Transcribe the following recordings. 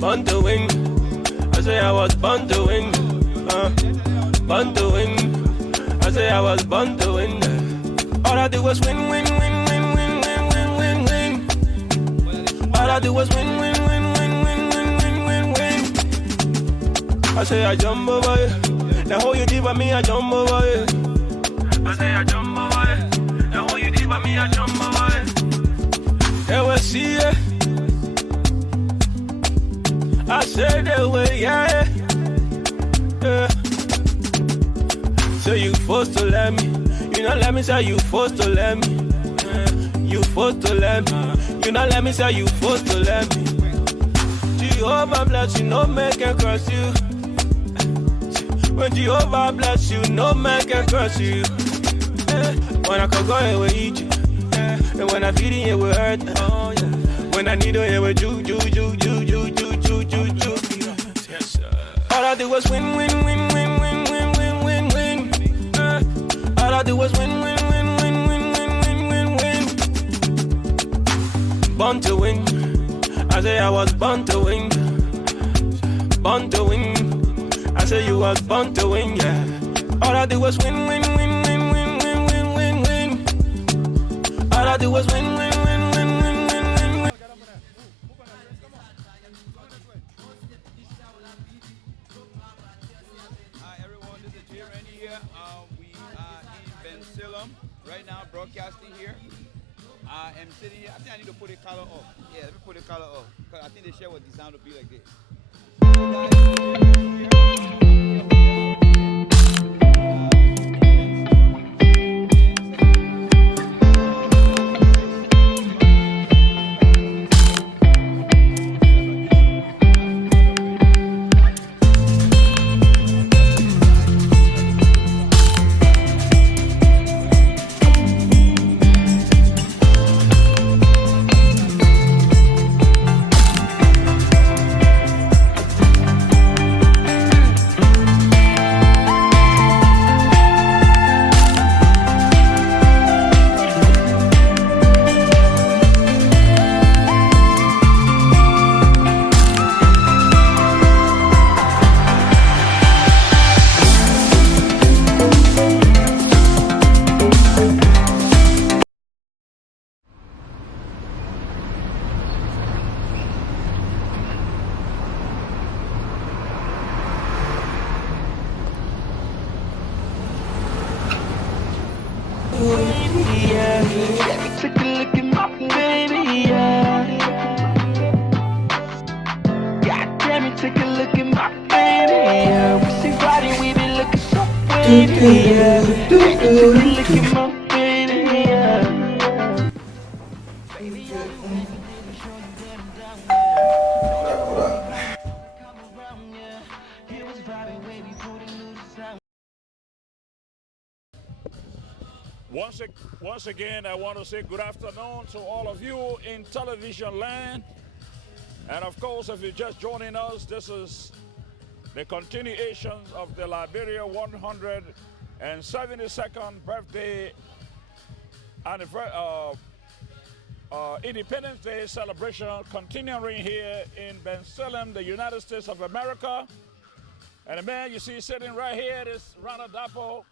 Born to win. I say I was born to win. Born to win. I say I was born to win. All I do was win, win, win, win, win, win, win, win, win. All I do was win, win, win, win, win, win, win, win, win. I say I jump over it. The whole you did by me, I jump over it. I say I jump over it. The whole you did by me, I jump over it. They will see it. I said they will, yeah. So you forced to let me. You not let me say you forced to let me. You forced to let me. You not let me say you forced to let me. Jehovah bless you, no man can curse you. When Jehovah bless you, no man can curse you. When I can go here with eat you. And when I feed it, it will hurt. When I need it, it will ju. All I do was win, win, win, win, win, win, win, win, win. All I do was win, win, win, win, win, win, win, win, win. Born to win. I say I was born to win. Born to win. I say you was born to win, yeah. All I do was win, win, win, win, win, win, win, win, win. All I do was win, win, win, win, win, win, win, win. Hi everyone, this is Lrtn here. We are in Bensalem right now, broadcasting here. I am sitting here. I think I need to put the color off. Yeah, let me put the color off because I think the shirt was designed to be like this. Take a look at my baby, yeah. God damn it, take a look at my baby, yeah. We see Friday, we been looking so wavy, yeah. Take a look at my baby, yeah. Once again, I want to say good afternoon to all of you in television land. And of course, if you're just joining us, this is the continuation of the Liberia 172nd birthday Independence Day celebration continuing here in Bensalem, the United States of America. And the man you see sitting right here is Lrtn Dapo,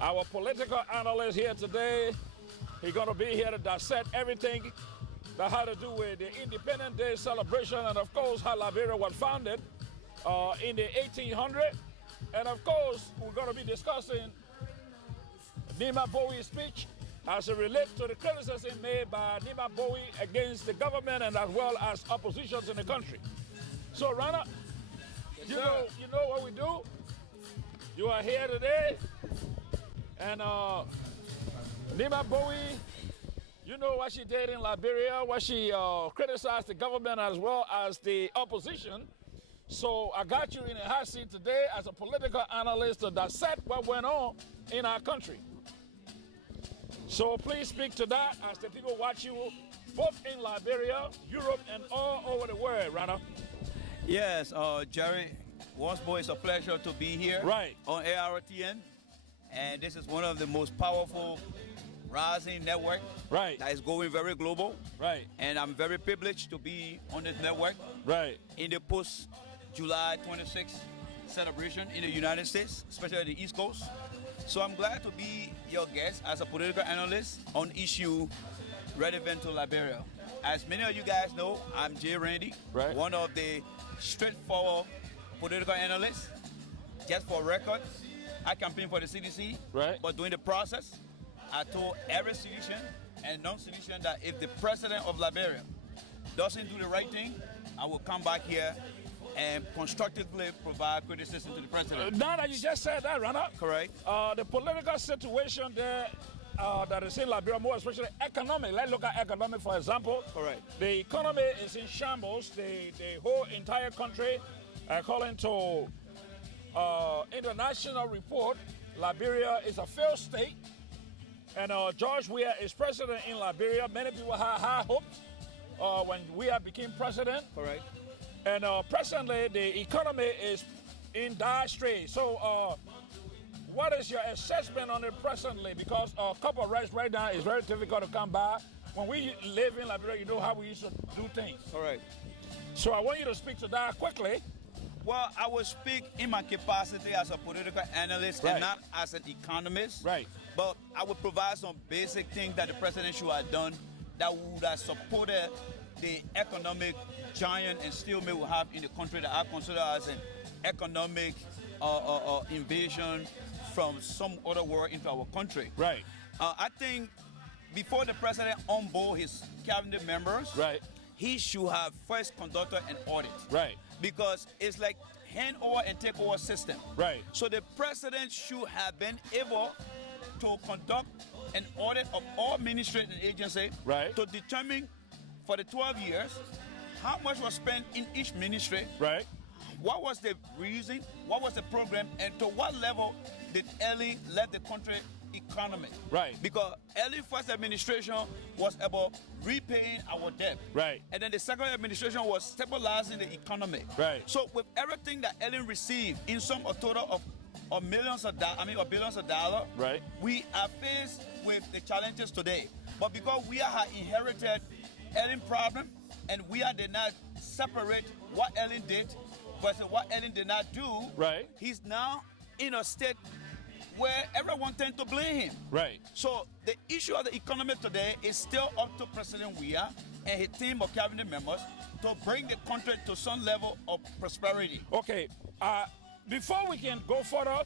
our political analyst here today. He's going to be here to dissect everything that had to do with the Independence Day celebration and, of course, how Liberia was founded in the 1800s. And, of course, we're going to be discussing Nima Bowie's speech as it relates to the criticism made by Nima Bowie against the government and as well as oppositions in the country. So, Lrtn, you know what we do? You are here today. And Nima Bowie, you know what she did in Liberia, what she criticized the government as well as the opposition. So I got you in a hot seat today as a political analyst to dissect what went on in our country. So please speak to that as the people watch you both in Liberia, Europe, and all over the world, Lrtn. Yes, Jerry, once more it's a pleasure to be here Right. on Lrtn. And this is one of the most powerful rising network Right. that is going very global. Right. And I'm very privileged to be on this network Right. in the post-July 26th celebration in the United States, especially the East Coast. So I'm glad to be your guest as a political analyst on issue relevant to Liberia. As many of you guys know, I'm Lrtn, Right. one of the straightforward political analysts. Just for record, I campaigned for the CDC, Right. but during the process, I told every citizen and non-citizen that if the president of Liberia doesn't do the right thing, I will come back here and constructively provide criticism to the president. Now that you just said that, Rana, Correct? the political situation there that is in Liberia, more especially economic. Let's look at economic, for example. Correct. The economy is in shambles. The whole entire country, according to international report, Liberia is a failed state. And George Weah is president in Liberia. Many people had high hopes when Weah became president. Correct. And presently, the economy is in dire straits. So, what is your assessment on it presently? Because a cup of rice right now is very difficult to come by. When we live in Liberia, you know how we used to do things. Correct. So I want you to speak to that quickly. Well, I will speak in my capacity as a political analyst Right. and not as an economist. Right. But I will provide some basic things that the president should have done that would have supported the economic giant and stalemate we have in the country that I consider as an economic invasion from some other world into our country. Right. I think before the president onboard his cabinet members, Right. he should have first conducted an audit. Right. Because it's like hand over and take over system. Right. So the president should have been able to conduct an audit of all ministries and agencies Right. to determine for the 12 years how much was spent in each ministry, Right. what was the reason, what was the program, and to what level did Ellie let the country economy. Right. Because Ellie first administration was about repaying our debt. Right. And then the second administration was stabilizing the economy. Right. So with everything that Ellen received in some a total of millions of dollars, or billions of dollars, Right. we are faced with the challenges today. But because we have inherited Ellen problem and we did not separate what Ellen did versus what Ellen did not do, Right. he's now in a state where everyone tends to blame him. Right. So the issue of the economy today is still up to President Weah and his team of cabinet members to bring the country to some level of prosperity. Okay. Before we can go further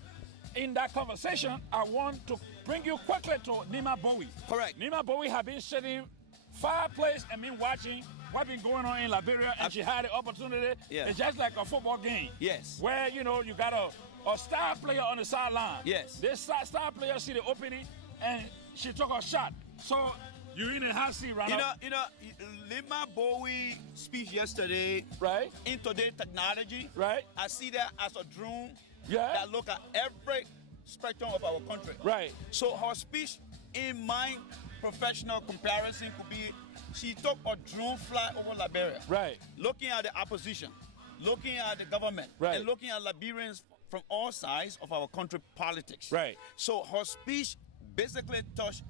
in that conversation, I want to bring you quickly to Nima Bowie. Correct. Nima Bowie has been sitting fireplace and been watching what's been going on in Liberia, and she had the opportunity. Yeah. It's just like a football game. Yes. Where, you know, you got a star player on the sideline. Yes. This star player see the opening, and she took a shot. So you're in a hot seat right now. You know, Lima Bowie speech yesterday, Right. in today's technology, Right. I see that as a drone Yeah. that look at every spectrum of our country. Right. So her speech, in my professional comparison, could be she took a drone fly over Liberia, Right. looking at the opposition, looking at the government, Right. and looking at Liberians from all sides of our country politics. Right. So her speech basically touched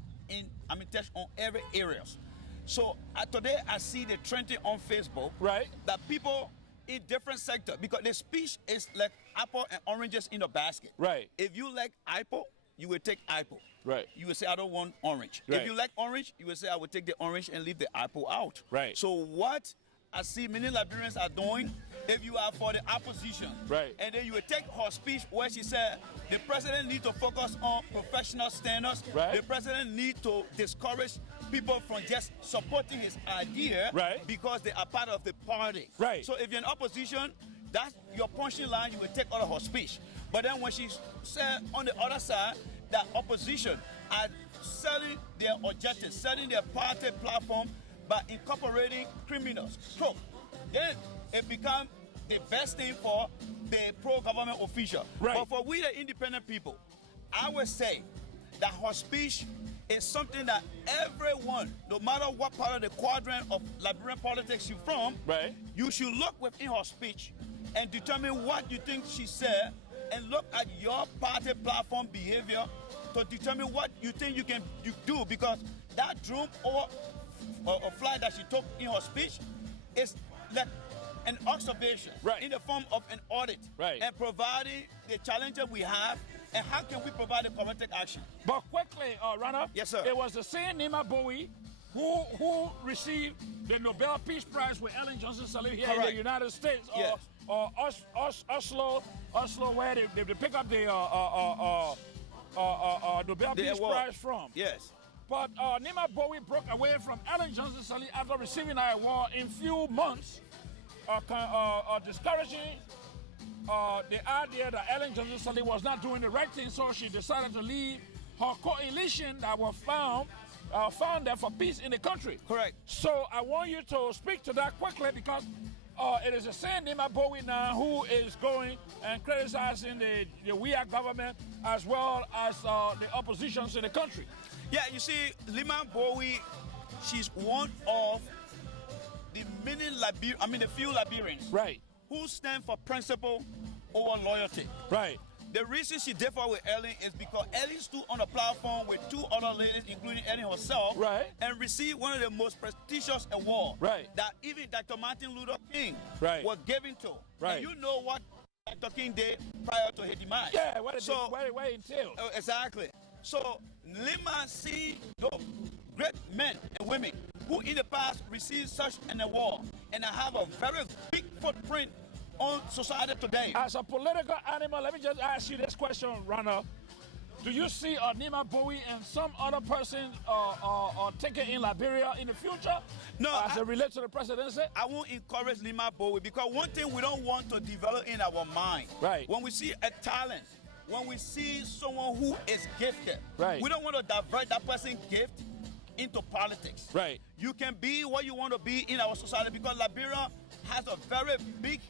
on every areas. So today I see the trending on Facebook, Right. that people in different sectors, because the speech is like apple and oranges in a basket. Right. If you like apple, you will take apple. Right. You will say, I don't want orange. Right. If you like orange, you will say, I will take the orange and leave the apple out. Right. So what I see many Liberians are doing, if you are for the opposition, Right. and then you will take her speech where she said the president needs to focus on professional standards. Right. The president needs to discourage people from just supporting his idea, Right. because they are part of the party. Right. So if you're in opposition, that's your punching line, you will take out of her speech. But then when she said on the other side that opposition are selling their objectives, selling their party platform by incorporating criminals, crook, then it becomes the best thing for the pro-government official. Right. But for we the independent people, I would say that her speech is something that everyone, no matter what part of the quadrant of Liberian politics you're from, Right. you should look within her speech and determine what you think she said, and look at your party platform behavior to to determine what you think you can do, because that drone or flight that she took in her speech is like an observation in the form of an audit, and providing the challenges we have and how can we provide the corrective action. But quickly, Runner. Yes, sir. It was the same Nima Bowie who received the Nobel Peace Prize with Ellen Johnson Sirleaf here in the United States, or Oslo, where they pick up the Nobel Peace Prize from. Yes. But Nima Bowie broke away from Ellen Johnson Sirleaf after receiving that award in few months, discouraging the idea that Ellen Johnson Sirleaf was not doing the right thing, so she decided to leave her coalition that was founded for peace in the country. Correct. So I want you to speak to that quickly, because it is the same Nima Bowie now who is going and criticizing the WEA government as well as the oppositions in the country. Yeah, you see, Nima Bowie, she's one of the few Liberians who stand for principle over loyalty. Right. The reason she differed with Ellen is because Ellen stood on a platform with two other ladies, including Ellen herself, and received one of the most prestigious awards that even Dr. Martin Luther King was given to. And you know what Dr. King did prior to his demise. Yeah, what it entailed. Exactly. So Lima see those great men and women who in the past received such an award and have a very big footprint on society today. As a political animal, let me just ask you this question, Runner. Do you see Nima Bowie and some other person taking in Liberia in the future? No, as it relates to the presidency? I won't encourage Nima Bowie, because one thing we don't want to develop in our mind, when we see a talent, when we see someone who is gifted, we don't want to divert that person's gift into politics. You can be what you want to be in our society, because Liberia has a very big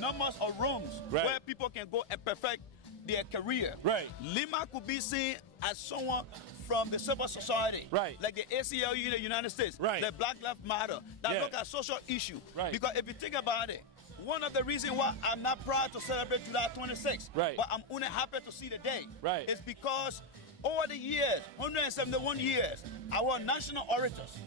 numbers of rooms where people can go and perfect their career. Lima could be seen as someone from the civil society, like the ACLU in the United States, the Black Lives Matter, that look at social issue. Because if you think about it, one of the reasons why I'm not proud to celebrate July 26th, but I'm only happy to see the day, is because over the years, 171 years, our national orators,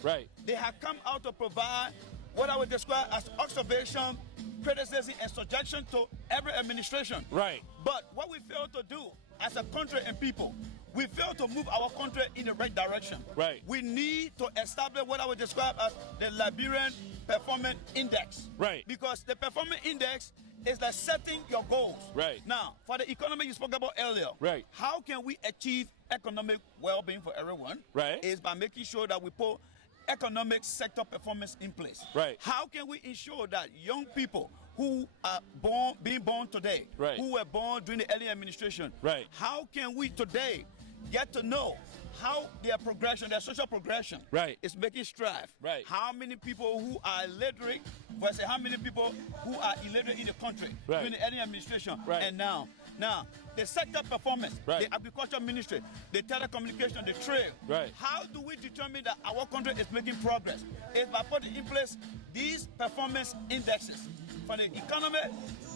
they have come out to provide what I would describe as observation, criticism, and suggestion to every administration. But what we fail to do as a country and people, we fail to move our country in the right direction. We need to establish what I would describe as the Liberian Performance Index. Because the Performance Index is like setting your goals. Now, for the economy you spoke about earlier, how can we achieve economic well-being for everyone? Is by making sure that we put economic sector performance in place. How can we ensure that young people who are being born today, who were born during the early administration, how can we today get to know how their progression, their social progression is making strive? How many people who are illiterate versus how many people who are illiterate in the country during the early administration and now. Now, the sector performance, the agriculture ministry, the telecommunication, the trade. How do we determine that our country is making progress? It's by putting in place these performance indexes from the economy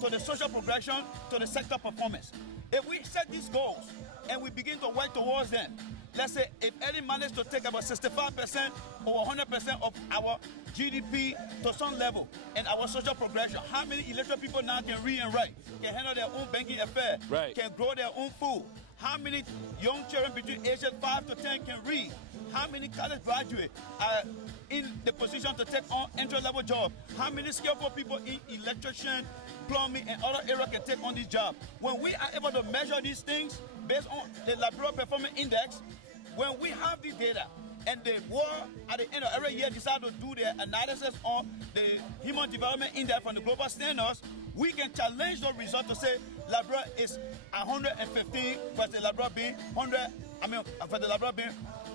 to the social progression to the sector performance. If we set these goals and we begin to work towards them, let's say if any managed to take about 65% or 100% of our GDP to some level and our social progression, how many illiterate people now can read and write, can handle their own banking affairs, can grow their own food? How many young children between ages 5 to 10 can read? How many college graduates are in the position to take on entry-level jobs? How many skillful people in electrician, plumbing, and other areas can take on this job? When we are able to measure these things based on the Liberia Performance Index, when we have this data, and the world at the end of every year decide to do their analysis on the Human Development Index from the global standards, we can challenge those results to say Liberia is 115 versus Liberia being 100. For the Liberia being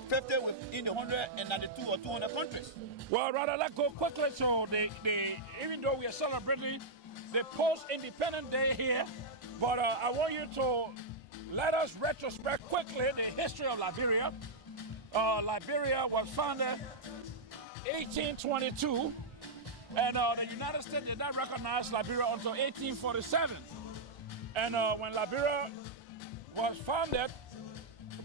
50 within the 192 or 200 countries. Well, rather let's go quickly to even though we are celebrating the post-independent day here, but I want you to let us retrospect quickly the history of Liberia. Liberia was founded 1822, and the United States did not recognize Liberia until 1847. And when Liberia was founded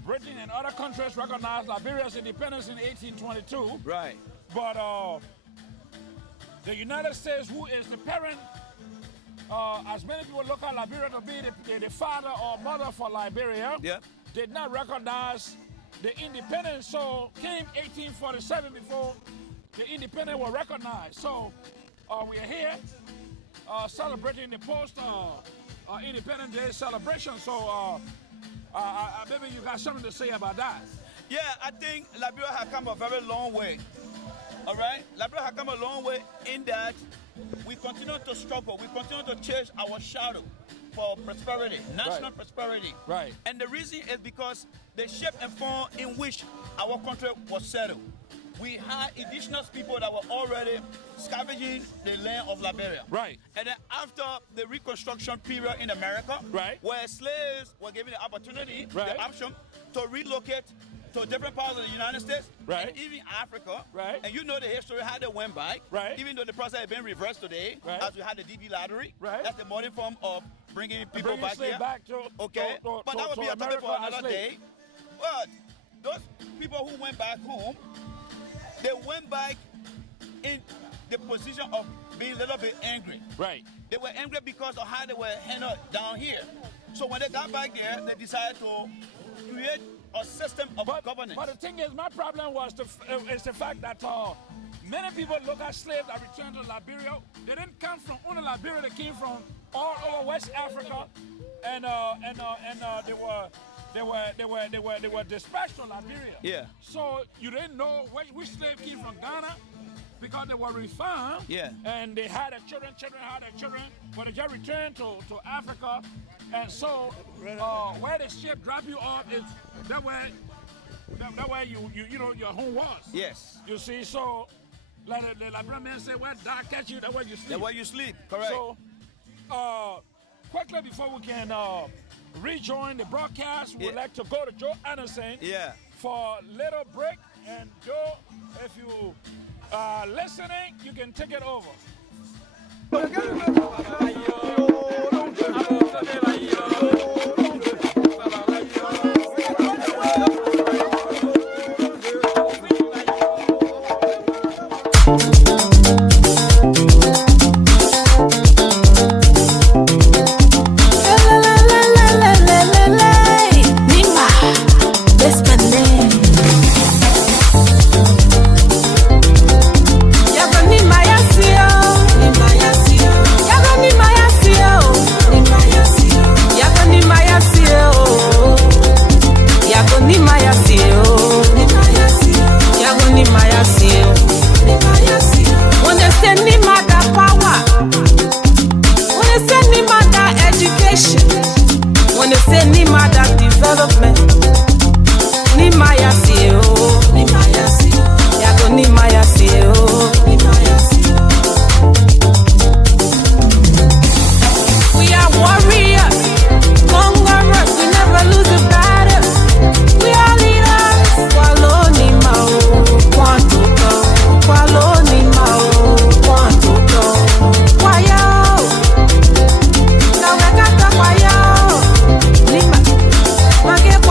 Britain and other countries recognized Liberia's independence in 1822. Right. But the United States, who is the parent, as many people look at Liberia to be the father or mother for Liberia, did not recognize the independence. So came 1847 before the independence was recognized. So we are here celebrating the post-Independence Day celebration. So maybe you got something to say about that. Yeah, I think Liberia has come a very long way. All right? Liberia has come a long way in that we continue to struggle. We continue to chase our shadow for prosperity, national prosperity. Right. And the reason is because the shape and form in which our country was settled. We had indigenous people that were already scavenging the land of Liberia. Right. And then after the Reconstruction period in America, where slaves were given the opportunity, the option to relocate to different parts of the United States, and even Africa. And you know the history, how they went back, even though the process has been reversed today, as we had the DB lottery. That's the modern form of bringing people back here. But that would be a topic for another day. But those people who went back home, they went back in the position of being a little bit angry. They were angry because of how they were handled down here. So when they got back there, they decided to create a system of governance. But the thing is, my problem was is the fact that many people look at slaves that returned to Liberia. They didn't come from only Liberia. They came from all over West Africa, and they were dispatched to Liberia. Yeah. So you didn't know which slave came from Ghana, because they were refined. And they had their children had their children, but they just returned to Africa. And so where the ship drop you off is that way you know your home was. Yes. You see, so like the Liberian man said, where dark catch you, that's where you sleep. That's where you sleep, correct. So quickly before we can rejoin the broadcast, we would like to go to Joe Anderson for a little break. And Joe, if you listening, you can take it over. Get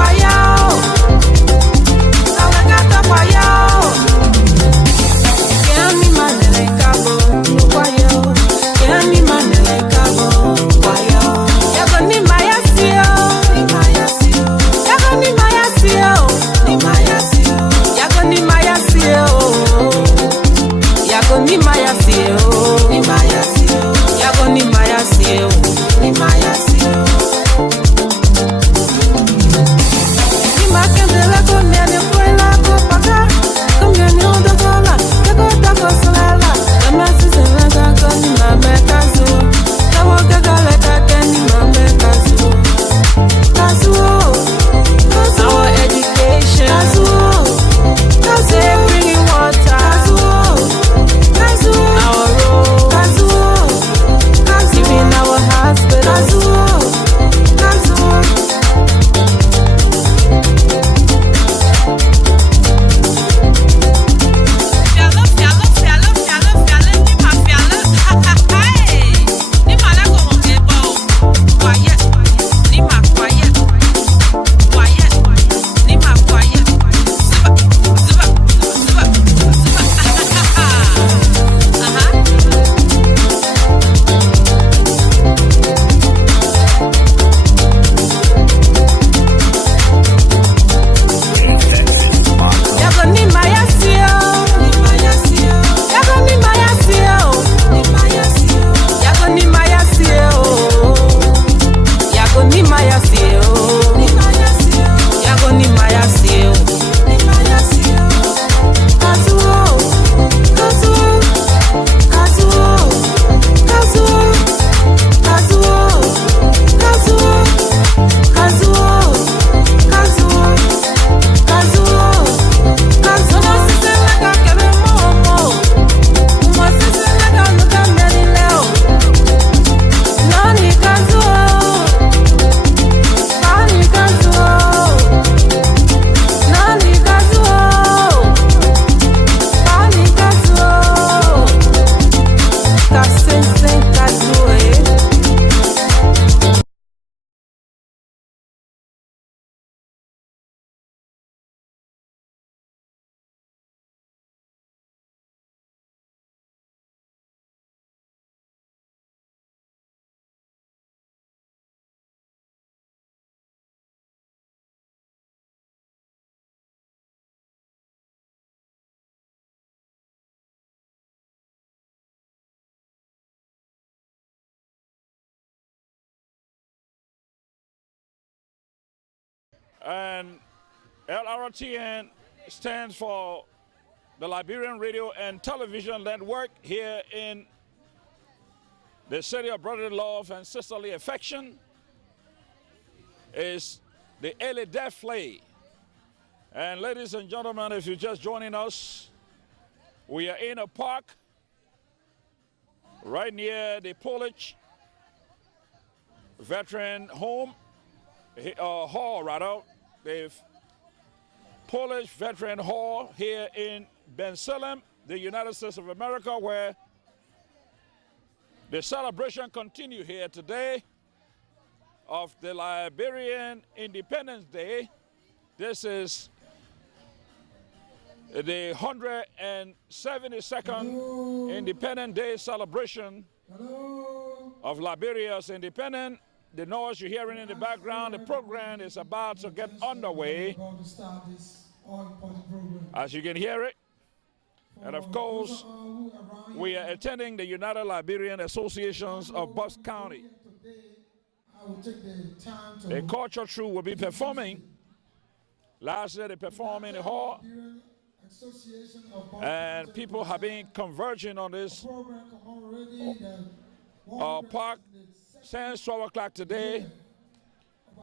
And Lrtn stands for the Liberian Radio and Television Network here in the city of brotherly love and sisterly affection. Is the early death flay. And ladies and gentlemen, if you're just joining us, we are in a park right near the Polish Veteran Home, Hall rather, the Polish Veteran Hall here in Bensalem, the United States of America, where the celebration continues here today of the Liberian Independence Day. This is the 172nd Independence Day celebration of Liberia's independence. The noise you're hearing in the background, the program is about to get underway. As you can hear it. And of course, we are attending the United Liberian Associations of Bucks County. A culture troupe will be performing. Last year they performed in the hall. And people have been converging on this park since 12 o'clock today.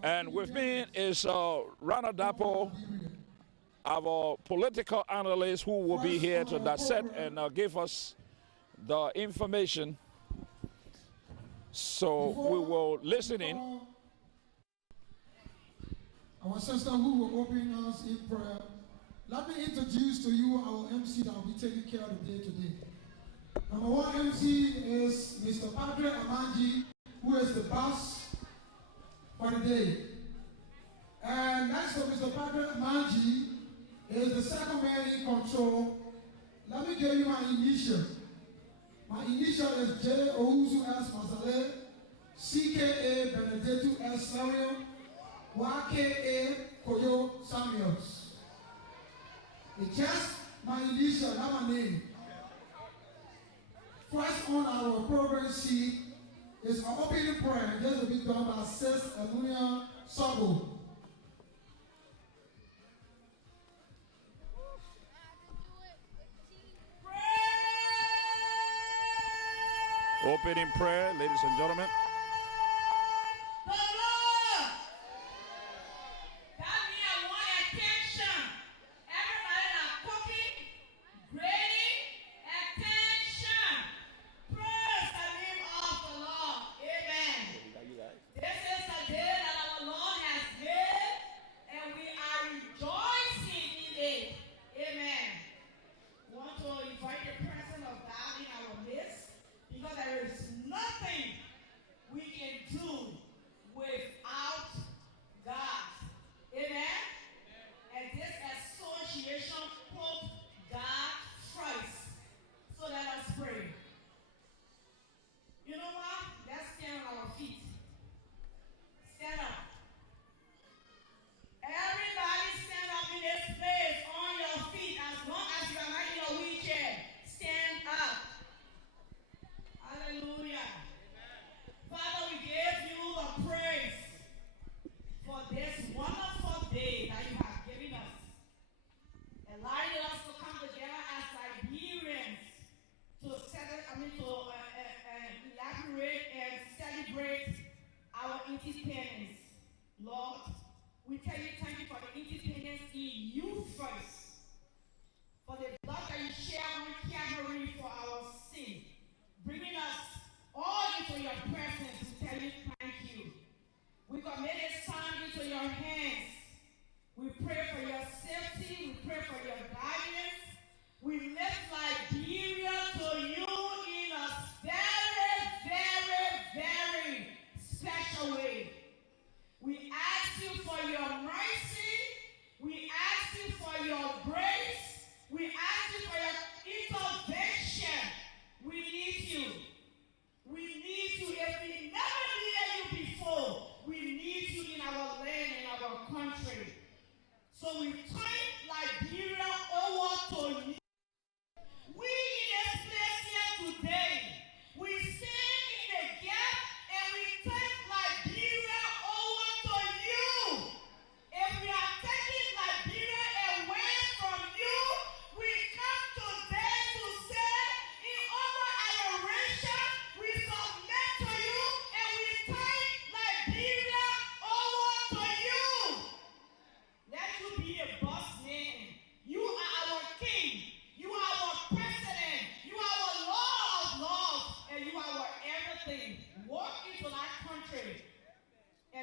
And with me is Rana Dapo, our political analyst, who will be here to dissect and give us the information. So we will listen in. Our sister who will open us in prayer. Let me introduce to you our MC that will be taking care of the day today. Number one MC is Mr. Padre Amanji, who is the boss for the day. And next to Mr. Padre Amanji is the second man in control. Let me give you my initial. My initial is J. Ouzu S. Masale, CKA Benedetto S. Samuel, YKA Koyo Samuels. It's just my initial, not my name. First on our program sheet is our opening prayer, just to be done by Sis Emunia Sobo. Opening prayer, ladies and gentlemen. Because there is nothing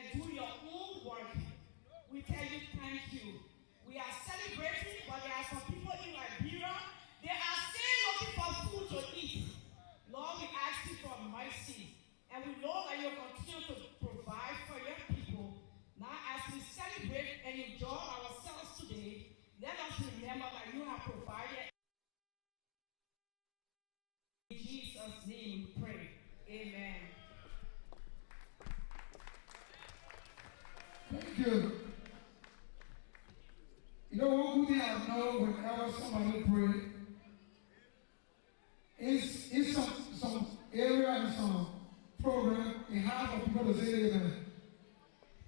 and do your own work. We tell you thank you. We are celebrating, but there are some people in Liberia, they are still looking for food to eat. Lord, we ask you for mercy. And we know that you'll continue to provide for your people. Now, as we celebrate and enjoy ourselves today, let us remember that you have provided. In Jesus' name we pray. Amen. Thank you. You know, one good thing I know whenever somebody pray is some area and some program in half of people to say amen.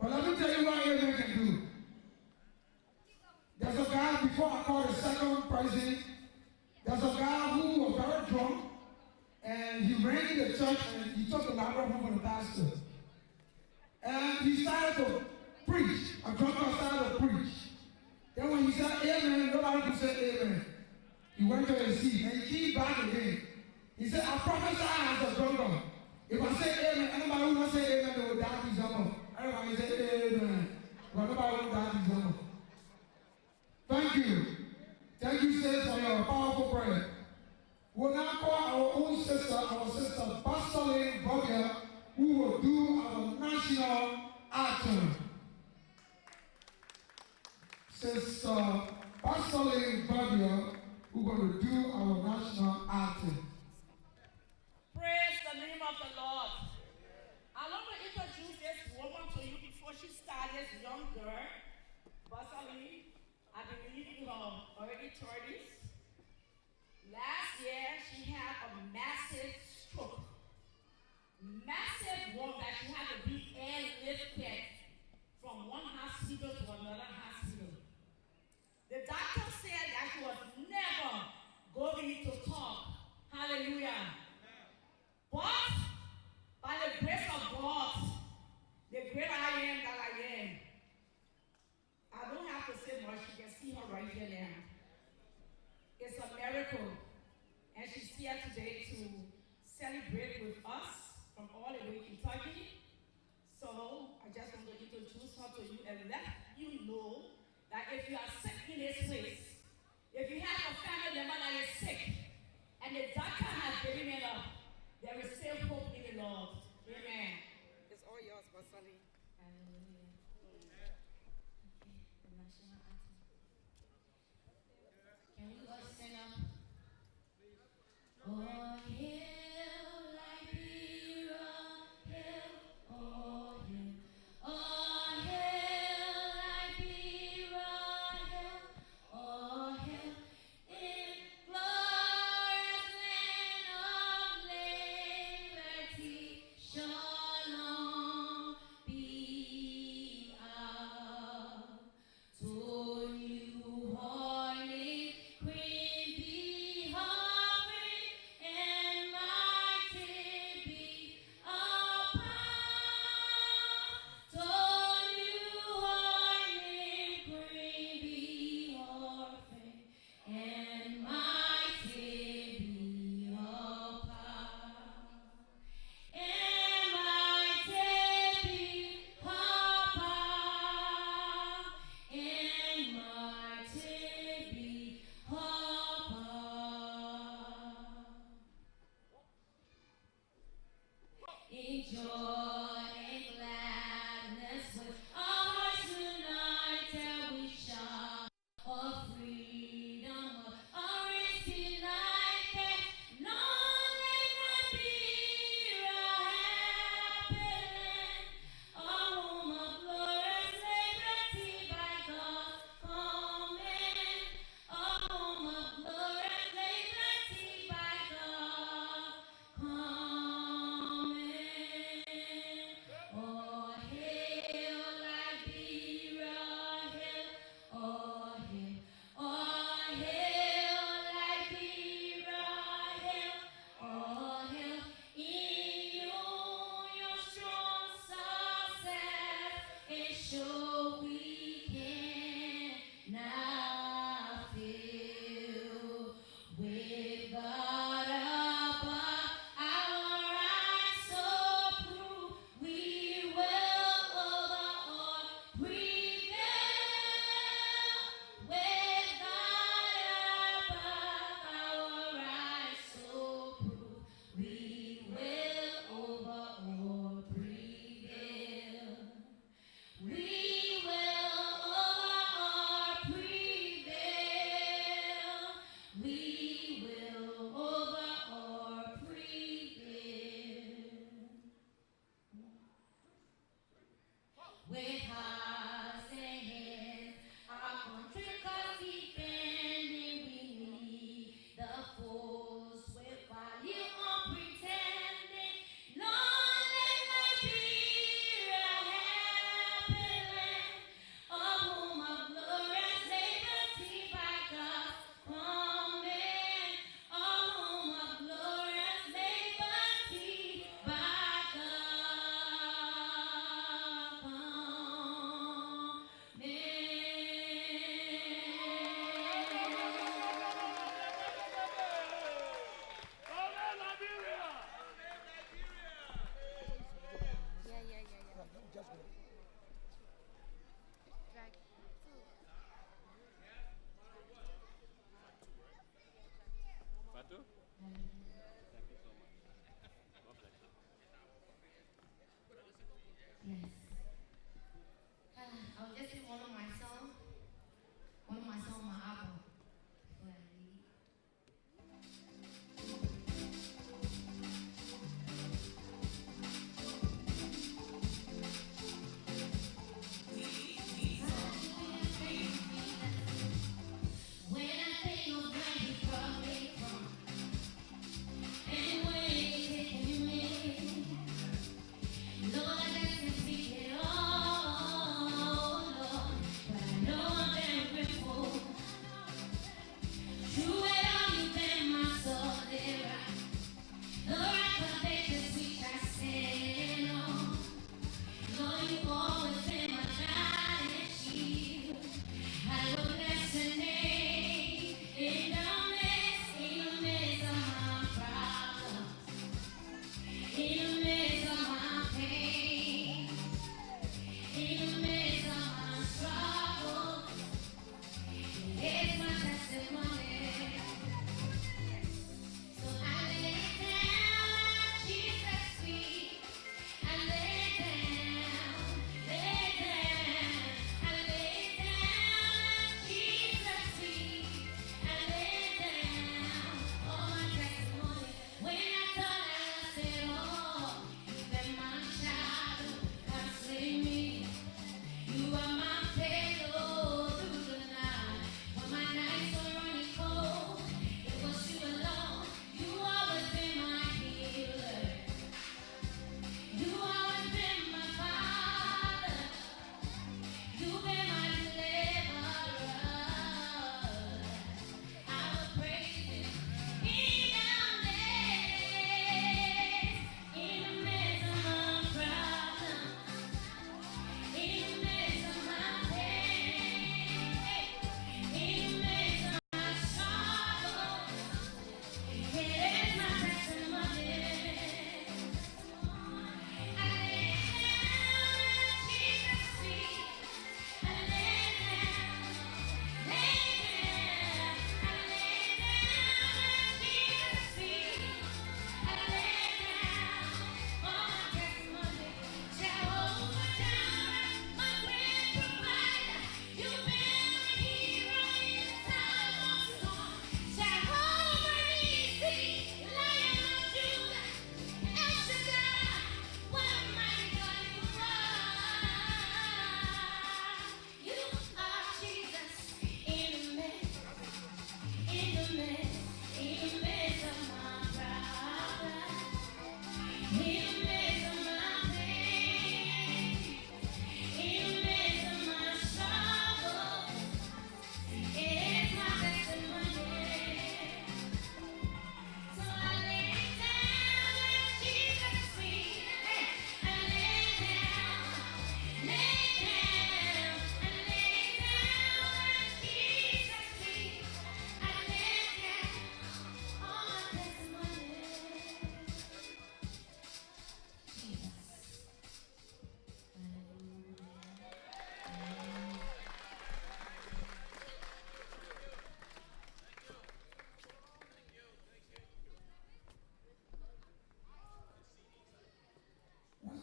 But let me tell you what amen can do. There's a guy, before I called the second president, there's a guy who was very drunk and he ran in the church and he took the microphone from the pastor. And he started to preach. A drunkard started to preach. Then when he said amen, nobody could say amen. He went to his seat and he came back again. He said, I prophesy as a drunkard. If I say amen, anybody who don't say amen, they will die to December. Everybody say amen. But nobody will die to December. Thank you. Thank you, sis, for your powerful prayer. We'll now call our own sister, Pastor Lrtn, who will do our national anthem. Sister Pastor Lrtn, who going to do our national anthem. Praise the name of the Lord. I want to introduce this woman to you before she starts, this young girl. Basali, I believe in her early 30s. Last year, she had a massive stroke. Massive one that she had to be airlifted from one hospital to another hospital. The doctor said that she was never going to talk. Hallelujah. But by the grace of God, the great I am that I am, I don't have to say much. You can see her right here now. It's a miracle. And she's here today to celebrate with us from all the way Kentucky. So I just want to introduce her to you and let you know that if you are sick in this place, if you have a family member that is sick, and the doctor has given it up, there is still hope in the Lord. Amen. It's all yours, Basali. Hallelujah. Okay, the national anthem. Can we all stand up? Oh, hail, Liberia, hail, oh, hail. Oh, hail, Liberia, hail, oh, hail. In glorious land of liberty, shalom be out. To you, holy Queen, be offering and Fatu? Thank you so much. God bless you. Yes. I'll just sing one of my songs, my album. Before I leave. When I think of where you brought me from, and where you're taking me, Lord, I can speak it all, Lord, but I know I'm very grateful. Through it all, you've been my solid rock. The rock of faith, the sweet I stand on. Lord, you've always been my guiding shield. I will bless your name in the midst of my problems, in the midst of my pain, in the midst of my struggles. It's my testimony. So I lay it down at Jesus' feet. I lay it down, lay it down. I lay it down at Jesus' feet. I lay it down, all my testimony. When I thought I lost it all, you've been my shadow, counseling me. You are my pillow through the night. When my nights were running cold, it was you alone. You always been my healer. You always been my father. You've been my deliverer. I will praise you in the midst of my problems. In the midst of my pain, in the midst of my sorrow, it is my testimony. I lay down at Jesus' feet. I lay down, lay down. I lay down at Jesus' feet. I lay down all my testimony. Jehovah Jireh, my great provider. You've been my hero in time of storm. Jehovah Nissi, Lion of Judah. El Shaddai, what a mighty God you are. You are Jesus in the midst of my problem. In the midst of my pain, in the midst of my struggle, it's my testimony. So I lay it down at Jesus' feet. I lay it down, lay it down. I lay it down at Jesus' feet. I lay it down, all my testimony. Jesus.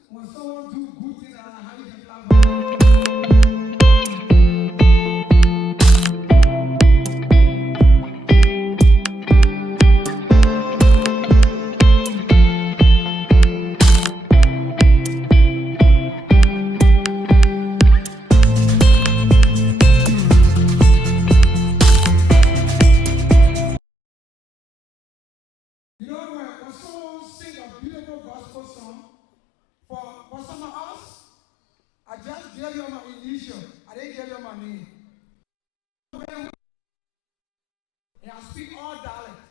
When someone do good things, how you can clap? You know, when someone sing a beautiful gospel song for some of us, I just gave you my initial. I didn't give you my name. And I speak all dialects.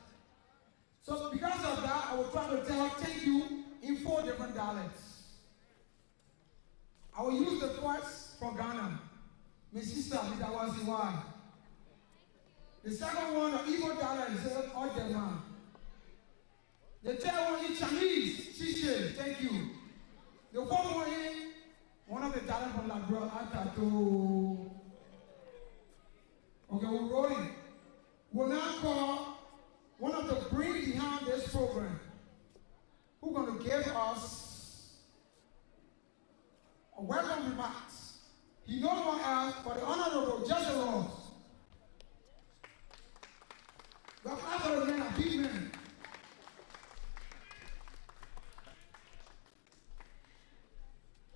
So because of that, I will try to thank you in 4 different dialects. I will use the first for Ghana. My sister, that was the one. The second one, the Igbo dialect, is Odeman. The third one is Chinese, Shishe, thank you. The fourth one is one of the to. Okay, we're rolling. We'll now call one of the brain behind this program, who's going to give us a welcome remarks. He no one else but the Honorable Jesse Ross. God bless all the men and big men.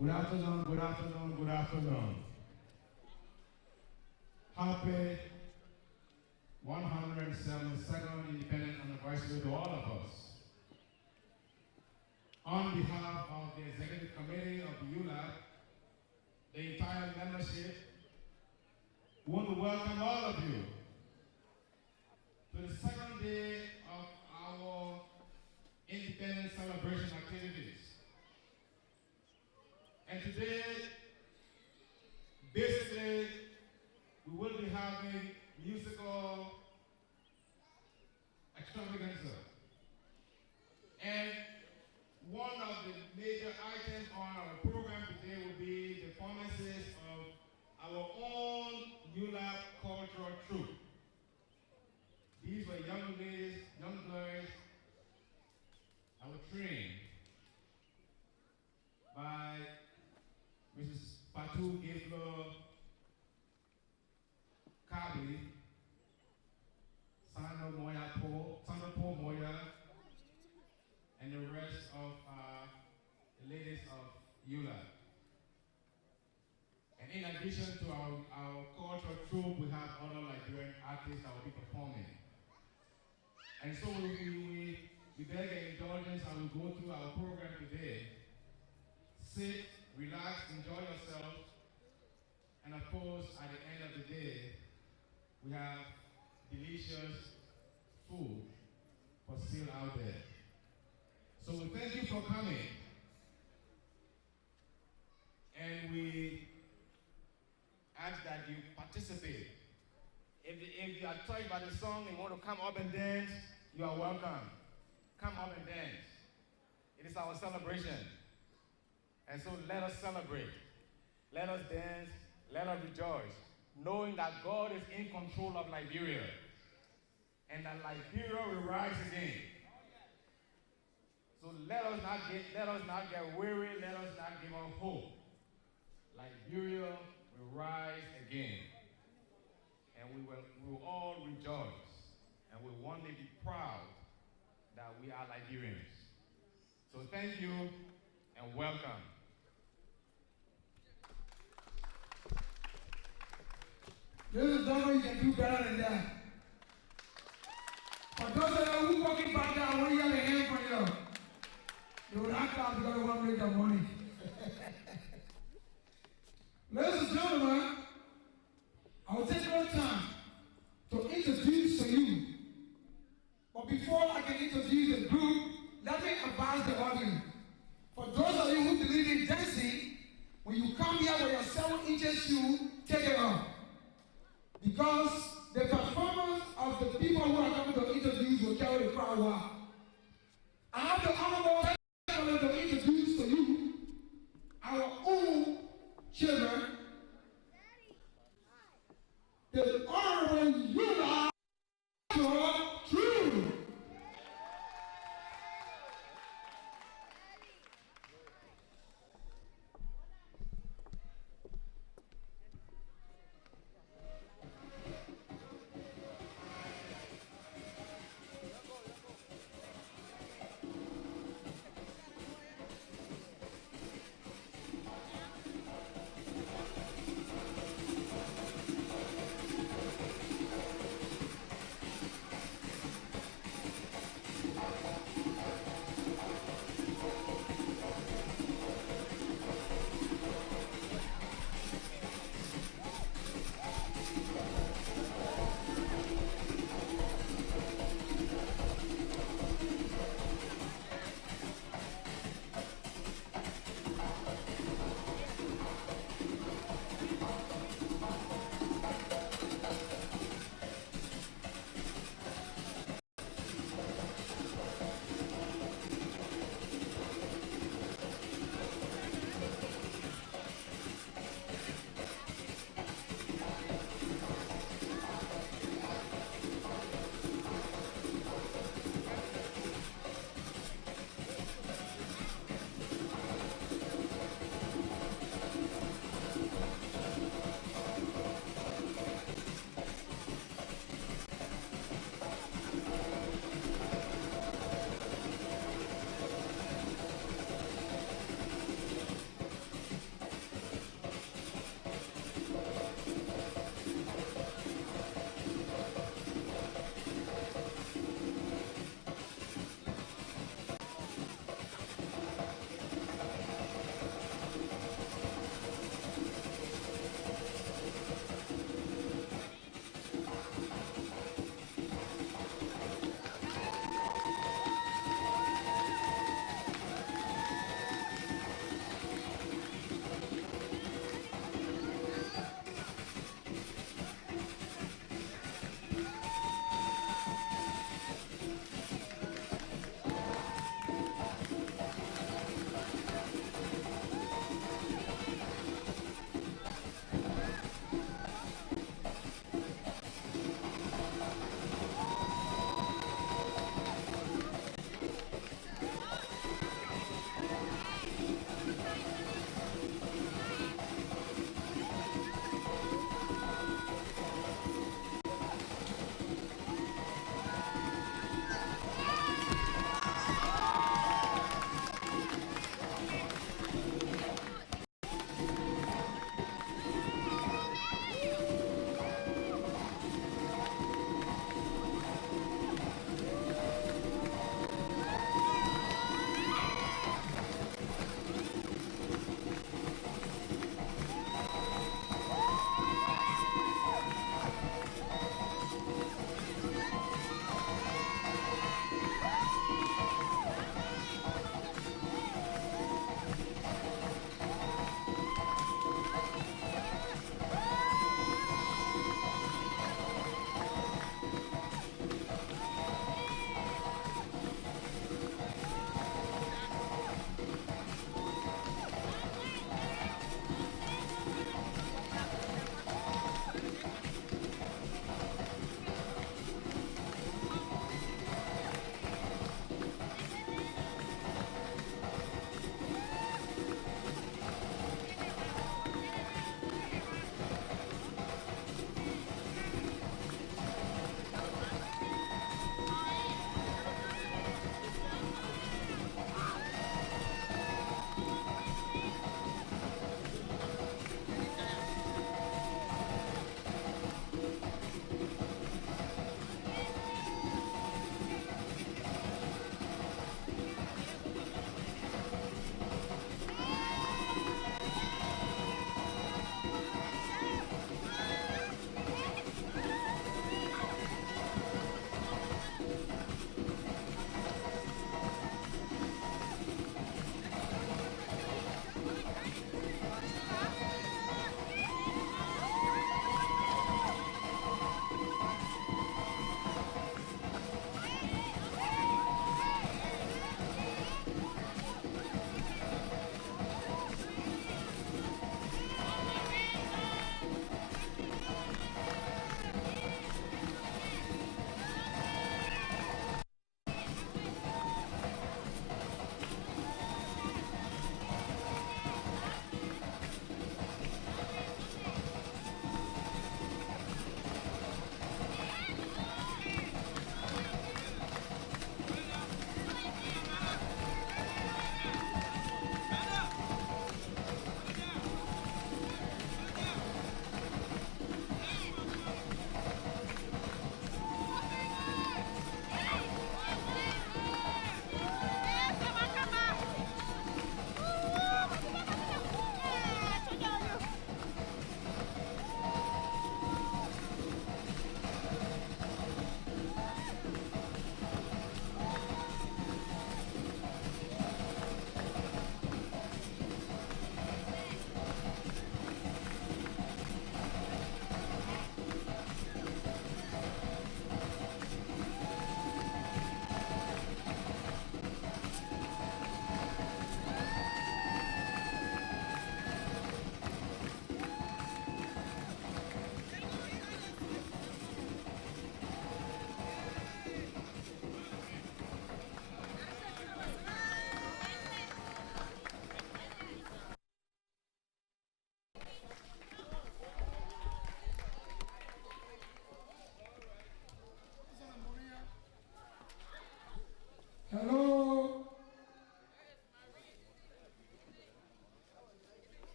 Good afternoon, good afternoon, good afternoon. Happy 172nd Independent Anniversary to all of us. On behalf of the Executive Committee of the ULAB, the entire membership, we want to welcome all of you to the second day of our Independence celebration activities. And today, basically, we will be having musical extravaganza. And one of the major items on our program today will be the performances of our own ULAB cultural troupe. These were young ladies, young girls that were trained by Mrs. Patu Giflo Kabi, Sandra Po Moya, and the rest of the ladies of ULAB. And in addition to our cultural troupe, we have other Liberian artists that will be performing. And so we beg your indulgence and we go through our program today. Sit, relax, enjoy yourself, and of course, at the end of the day, we have delicious food for sale out there. So we thank you for coming, and we ask that you participate. If you are touched by the song and want to come up and dance, you are welcome. Come up and dance. It is our celebration. And so let us celebrate. Let us dance. Let us rejoice, knowing that God is in control of Liberia and that Liberia will rise again. So let us not get weary. Let us not give up hope. Liberia will rise again, and we will all rejoice, and we want to be proud that we are Liberians. So thank you and welcome. Ladies and gentlemen, you can do better than that. For those of you who walking back there, I want to hear the hand for you. They will not clap because they want to make their money. Ladies and gentlemen, I will take no time to introduce to you. But before I can introduce the group, let me advise the audience. For those of you who believe in dancing, when you come here with your 7 inches shoe, take it off. Because the performance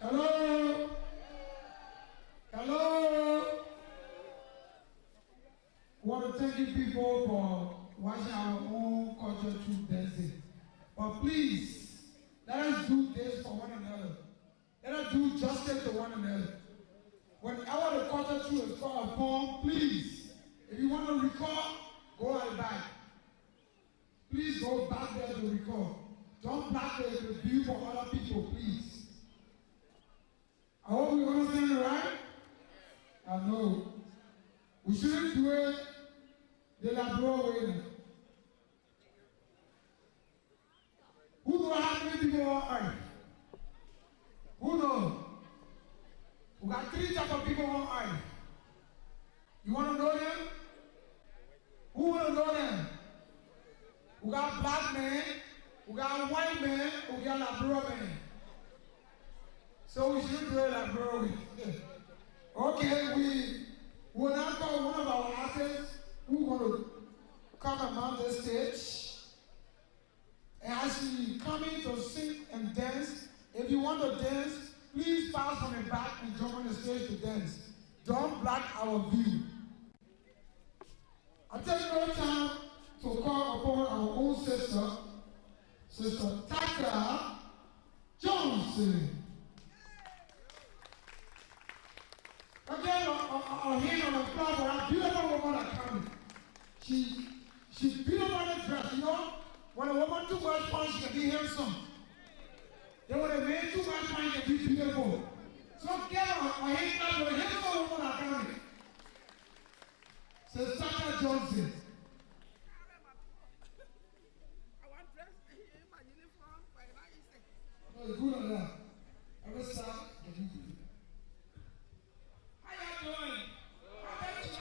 Hello? Hello? I want to thank you people for watching our own culture through dancing. But please, let us do this for one another. Let us do justice to one another. Whenever the culture through is called upon, please, if you want to record, go at the back. Please go back there to record. Don't block the view for other people, please. I hope you understand it, right? I know. We shouldn't do it the Labrador way. Who knows how many people on earth? Who knows? We got 3 types of people on earth. You want to know them? Who want to know them? We got black men, we got white men, we got Labrador men. So we should do it Labrador way. Okay, we will now call one of our artists who's going to come among the stage. And as she coming to sing and dance, if you want to dance, please pass from the back and jump on the stage to dance. Don't block our view. I take no time to call upon our own sister, Sister Taka Johnson. Again, a hand on the club for that beautiful woman that coming. She's beautiful in the dress, you know? When a woman too much fun, she can be handsome. Then when a man too much fun, she can be beautiful. So get a hand clap for a handsome woman that coming. Sister Taka Johnson. No, it's good on that. Every start, get you good. How y'all doing? How about you?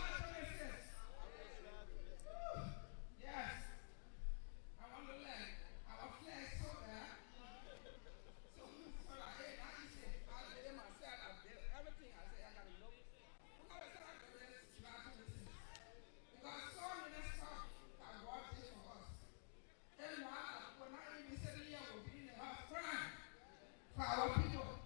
Yes. I want to learn. Our flag so bad. So like, hey, now you say, I did it myself. I did everything. I say, I got to know. I got to say, I got to listen. Because so many stuff that God did for us. And when I even sitting here with being in her friend for our people.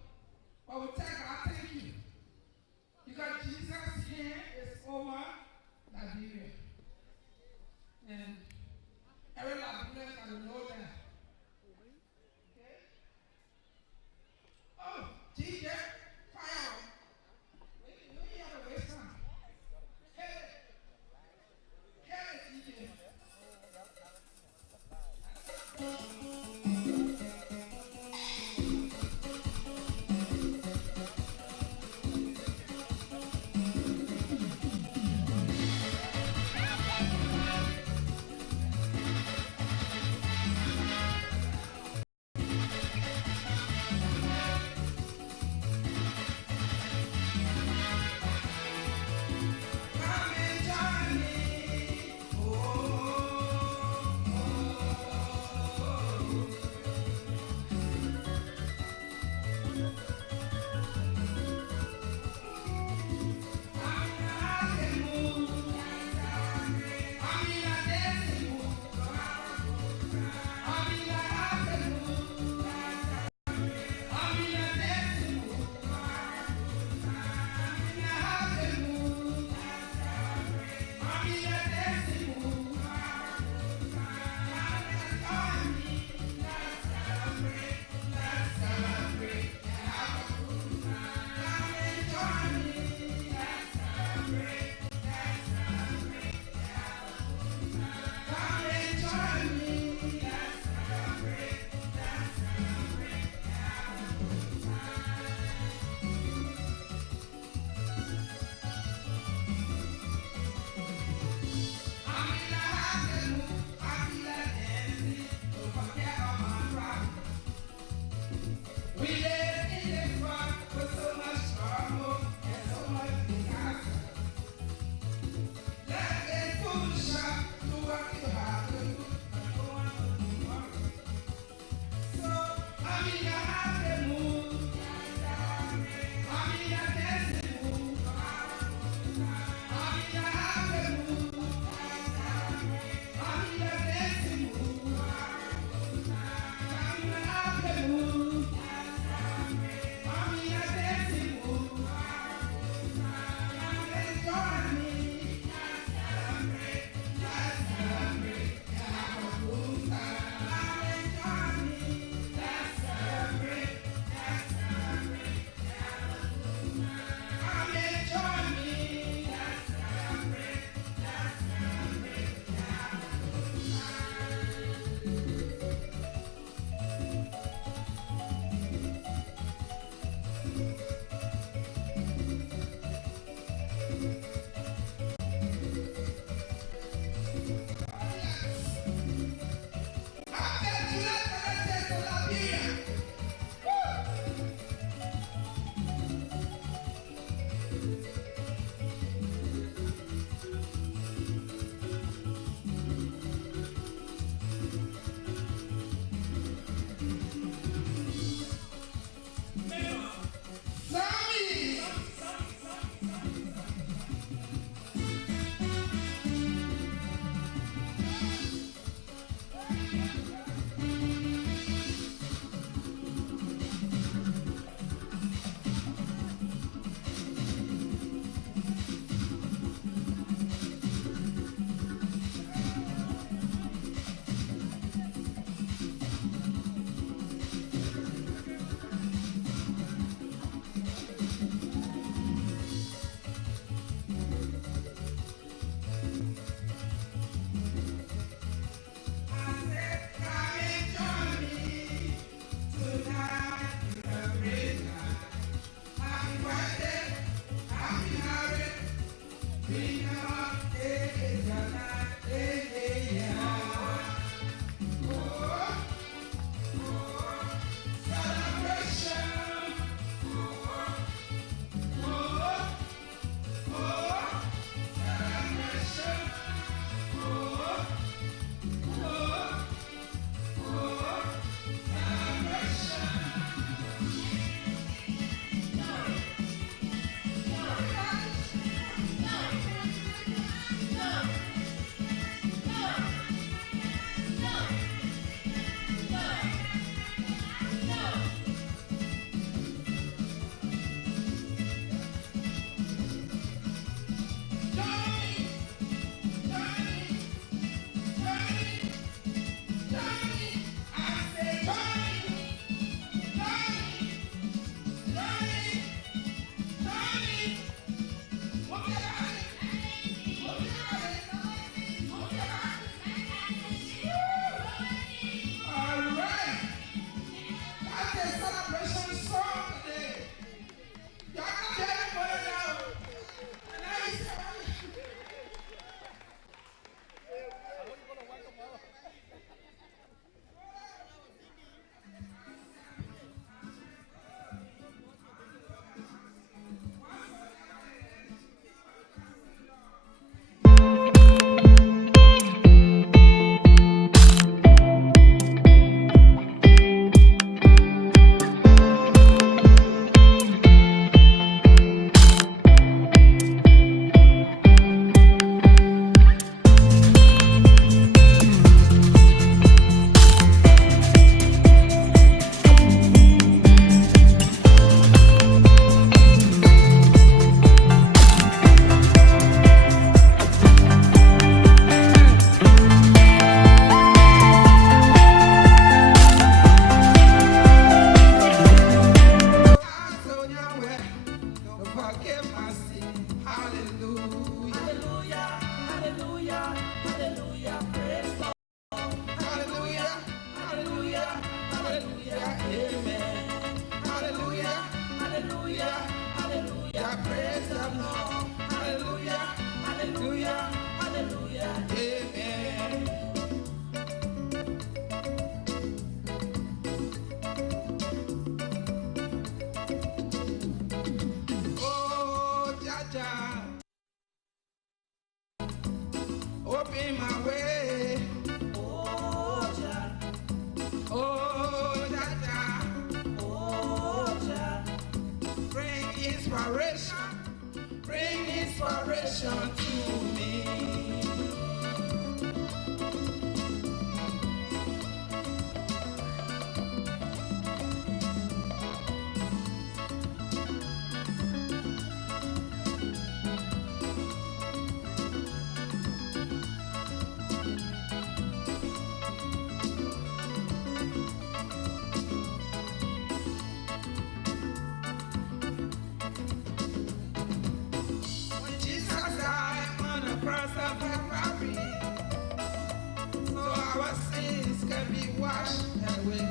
can be washed away.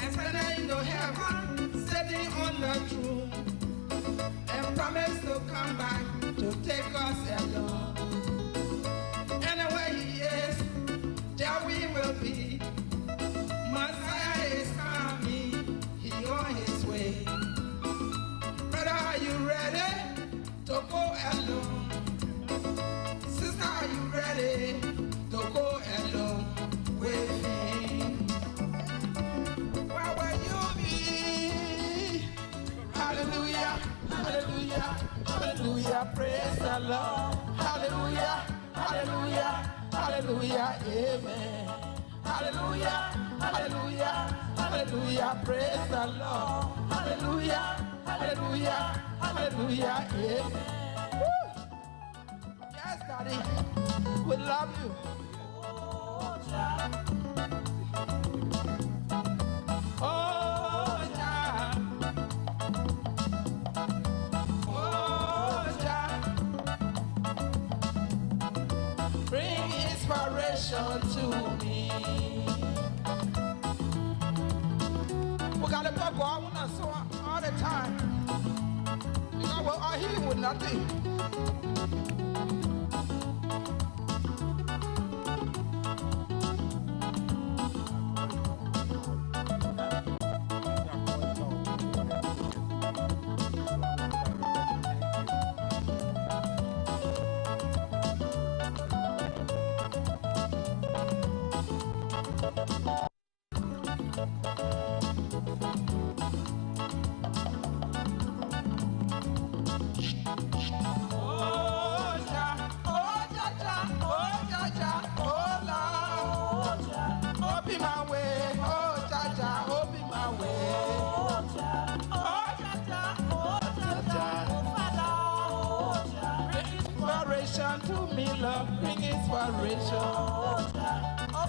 And standing in the heaven, sitting on the throne, and promise to come back to take us along. Anywhere he is, there we will be. Messiah is coming, he on his way. Brother, are you ready to go alone? Sister, are you ready to go alone with him? Where will you be? Hallelujah, hallelujah, hallelujah, praise the Lord. Hallelujah, hallelujah, hallelujah, amen. Hallelujah, hallelujah, hallelujah, praise the Lord. Hallelujah, hallelujah, hallelujah, amen. Woo! Yes, Daddy, we love you. Oh, Jah. Oh, Jah. Oh, Jah. Bring inspiration to me. We gotta go on all the time. Because we're all here with nothing. To me, love, bring inspiration.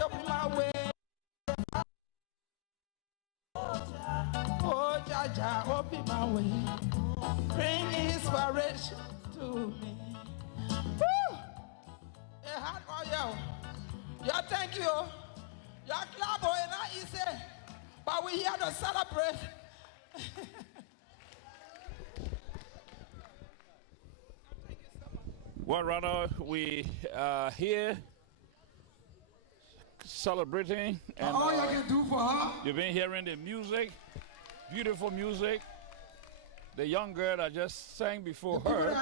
Open my way. Oh, Jaja, open my way. Bring inspiration to me. Woo! A hard oil. Yeah, thank you. Your club boy not easy, but we here to celebrate. Well, rather, we are here celebrating. And all you can do for her. You've been hearing the music, beautiful music. The young girl that just sang before her.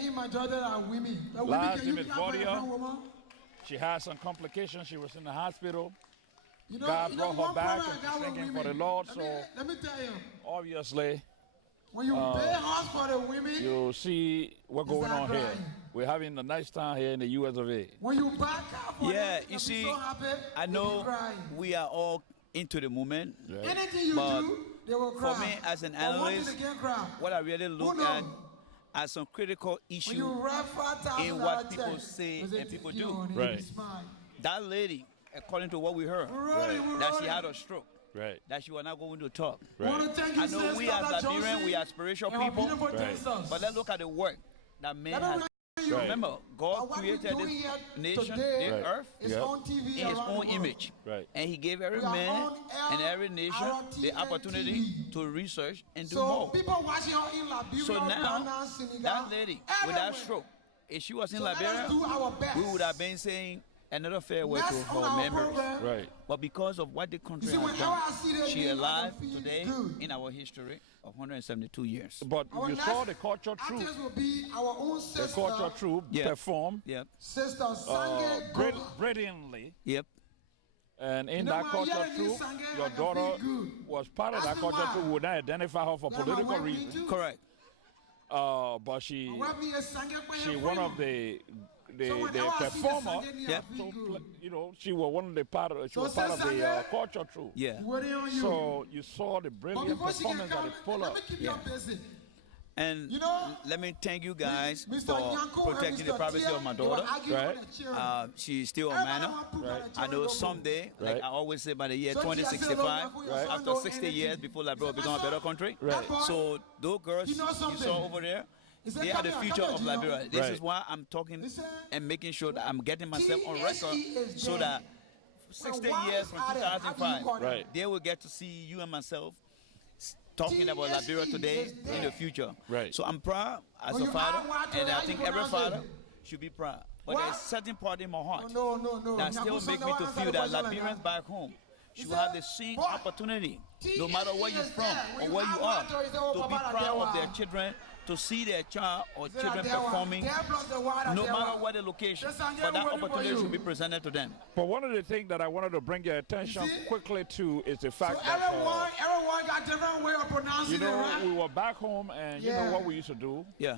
In my daughter are women. Last name is Vodia. She had some complications. She was in the hospital. God brought her back and she's singing for the Lord. So let me tell you. Obviously, when you pay house for the women, you see what's going on here. We're having a nice time here in the US of A. When you back up for yeah, them, you see, so happy, I know we are all into the movement. Right. Anything you do, they will cry. For me, as an analyst, what I really look at as some critical issues in what people say and people do. Right. That lady, according to what we heard, that she had a stroke. Right. That she was not going to talk. Right. I know we as Liberians, we are spiritual people, but let's look at the work that man has. Right. Remember, God created this nation, this earth, in his own image. Right. And he gave every man and every nation the opportunity to research and do more. So now, that lady with that stroke, if she was in Liberia, we would have been saying another farewell to her members. Right. But because of what the country has done, she is alive today in our history of 172 years. But you saw the culture troupe. The culture troupe perform brilliantly. Yep. And in that culture troupe, your daughter was part of that culture troupe. We would not identify her for political reasons. Correct. But she one of the performer. Yep. So, you know, she was one of the part of the culture troupe. Yeah. So you saw the brilliant performance that they pull up. Yeah. And let me thank you guys for protecting the privacy of my daughter. Right. She's still a minor. Right. I know someday, like I always say, by the year 2065, after 60 years before Liberia will become a better country. Right. So those girls you saw over there, they are the future of Liberia. This is why I'm talking and making sure that I'm getting myself on record so that 60 When years one from is added, how do you 2005, call them? Right. they will get to see you and myself talking about TSC Liberia today is in the there. future. Right. So I'm proud as When a you father, have one to and I how you think every pronounce father it? should be proud. But What? there's a certain part in my heart No. that still make me to feel that Liberians back home should have the same opportunity, no matter where you're from or where you are, to be proud of their children, to see their child or children performing, no matter where the location. But that opportunity should be presented to them. But one of the things that I wanted to bring your attention quickly to is the fact that Everyone got different way of pronouncing you know, it, right? we were back home, and you know what we used to do. Yeah.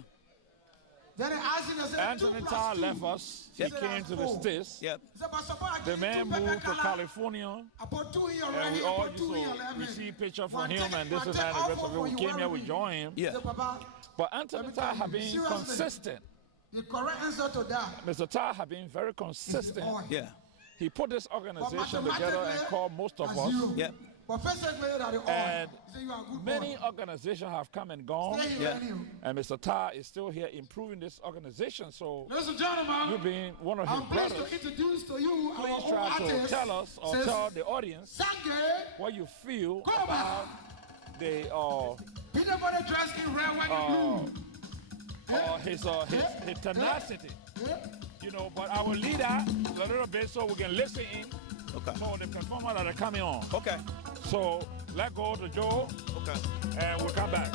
Then they asked him, they said, Anthony 2 + Tarr 2. left us. He He said, came "That's to the 4." States. Yep. He said, "But suppose I The give you man 2 pepper moved to color, California, I put 2 in your and right we hand, all put 2 in your used left to hand. receive pictures One from him take- and this one and take that, and the all rest of four it. We for came you, here, what we do joined him. He Yeah. said, "Papa, But Anthony Tarr had been Seriously. consistent. the correct answer to that Mr. Tarr had been very consistent. oil. Yeah. He put this organization But together and mathematically, called most of that's us. zero. Yep. But first segment that the oil. And He said, "You are a good many boy." organizations have come and gone. Stay here, Yeah. Daniel. And Mr. Tarr is still here improving this organization. So Ladies and gentlemen, you being one of his I'm pleased brothers, to introduce to you our please own try to artist. tell us or Says, tell the audience Sange, what you feel Come about the peanut butter dressed in red, white, and blue. his tenacity. Yeah. You know, but I will lead that a little bit so we can listen in Okay. some of the performers that are coming on. Okay. So let go to Joe Okay. and we'll come back.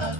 Thank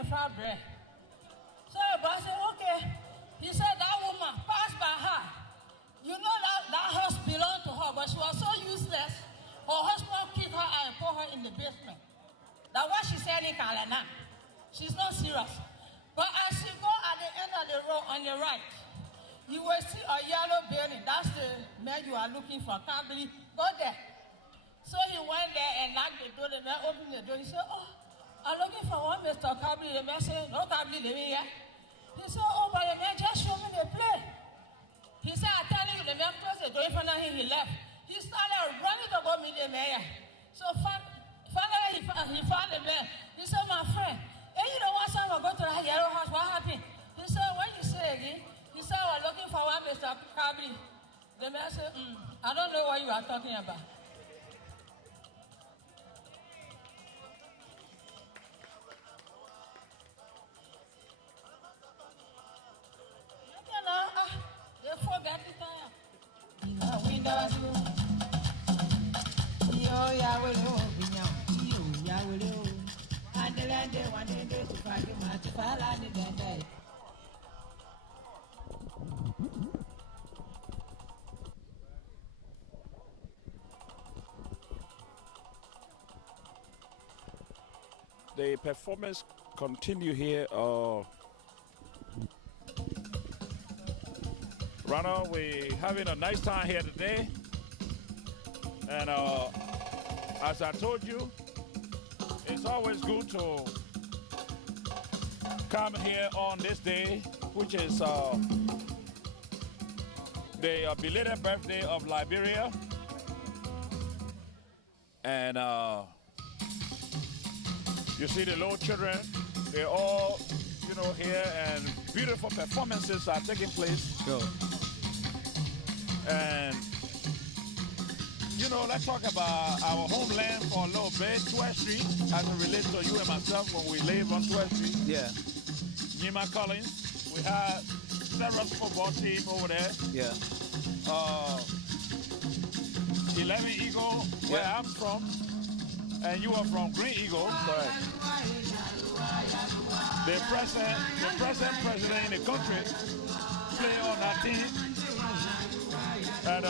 and fried bread. So the boy said, okay. He said that woman passed by her. You know that house belonged to her, but she was so useless. Her husband kicked her and put her in the basement. That's what she said in Kalana. She's not serious. But as you go at the end of the road on the right, you will see a yellow building. That's the man you are looking for. Can't believe. Go there. So he went there and knocked the door. The man opened the door. He said, oh, I'm looking for one Mr. Kabli. The man said, no Kabli living here. He said, oh, but the man just showed me the play. He said, I'm telling you, the man closed the door in front of him. He left. He started running to go meet the mayor. So finally, he found the man. He said, my friend, hey, you know what time I go to that yellow house? What happened? He said, what you say again? He said, we're looking for one Mr. Kabli. The man said, I don't know what you are talking about. They forgot the time. The performance continue here. Runner, we're having a nice time here today. And as I told you, it's always good to come here on this day, which is the belated birthday of Liberia. And you see the little children, they're all, you know, here, and beautiful performances are taking place. Go. And, you know, let's talk about our homeland for a little bit. 12th Street, as it relates to you and myself when we live on 12th Street. Yeah. Nima Collins, we have Sarah's football team over there. Yeah. 11 Eagle, where I'm from, and you are from Green Eagle. Correct. The present president in the country play on that team. And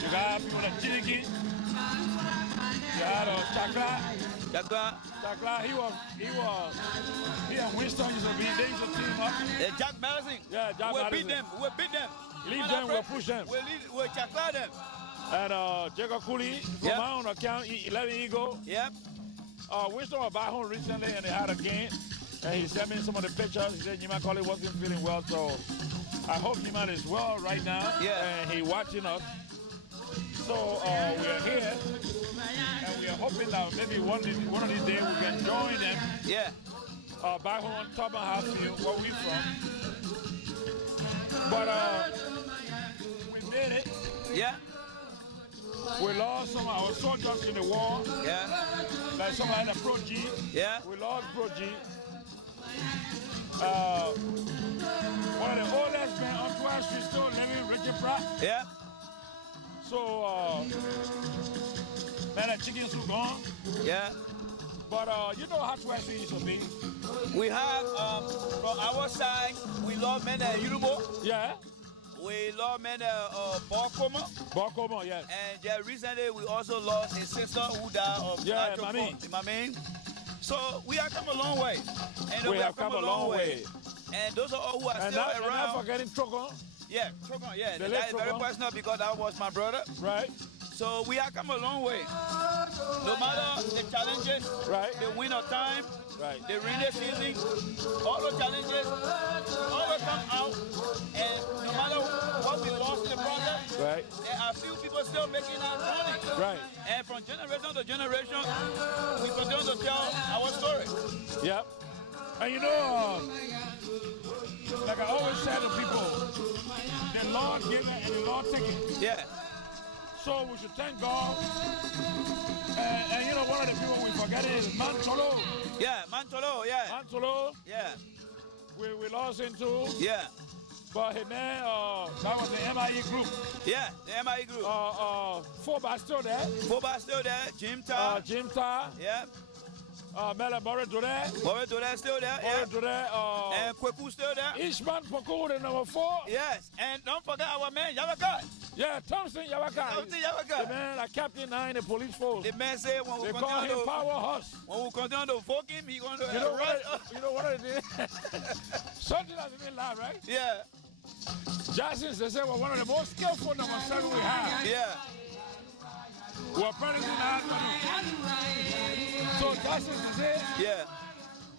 you got people like Chiriki, you had Chakla, he and Winston used to be, they used to team up. Jack Madison. Yeah, Jack We'll Madison. We'll beat them. Leave them, we'll push them. We'll Chakla them. And Jacob Cooley, from my own account, 11 Eagle. Yep. Winston was back home recently and they had a game. And he sent me some of the pictures. He said Nima Colley wasn't feeling well, so I hope Nima is well right now. Yeah. And he watching us. So we are here, and we are hoping that maybe one of these days we can join them. Yeah. Back home on Tubman Hospital, where we from. But we did it. Yeah. We lost some of our soldiers in the war. Yeah. Like somebody like Pro G. Yeah. We lost Pro G. One of the oldest men on 12th Street still living, Richard Pratt. Yeah. So, man, the chickens are gone. Yeah. But you know how 12th Street used to be. We have, from our side, we love men at Yurubo. Yeah. We love men at Bokoma. Bokoma, yes. And recently we also lost a sister who died of Mami. So we have come a long way. And we have come a long way. And those are all who are still around. And not forgetting Trogon. Yeah, Trogon, yeah. That is very personal because that was my brother. Right. So we have come a long way. No matter the challenges, right, the winter time, right, the rainy season, all the challenges, always come out. And no matter what we lost in the process, right, there are few people still making our money. Right. And from generation to generation, we continue to tell our story. Yep. And you know, like I always say to people, the Lord given and the Lord taken. Yeah. So we should thank God. And you know, one of the people we forget is Mantolo. Yeah, Mantolo, yeah. Mantolo. Yeah. We lost him too. Yeah. But his name, that was the MIE group. Yeah, the MIE group. Four by still there. Four by still there. Jim Tar. Jim Tar. Yeah. Melon Borre Dure. Borre Dure still there. Borre Dure. And Kweku still there. Ishman Pokur number 4. Yes. And don't forget our man, Yabaka. Yeah, Thompson Yabaka. Thompson Yabaka. The man, like Captain 9, the police force. The man said when we call him Powerhouse. When we continue to vote him, he's going to you know what it is? Something that's been live, right? Yeah. Jackson says we're one of the most skillful number 7 we have. Yeah. We're president So Jackson says, yeah.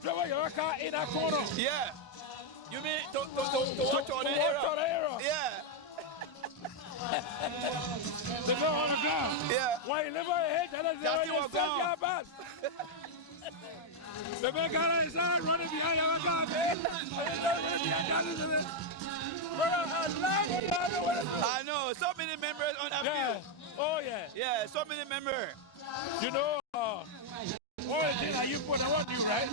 Driver Yabaka in that corner. Yeah. You mean to watch on the era? Yeah. They go on the ground. Yeah. Why you live on your head? That's your bad. The man got inside, running behind your car, man. I know, so many members on that field. Oh, yeah. Yeah, so many members. You know, all the things that you put around you, right?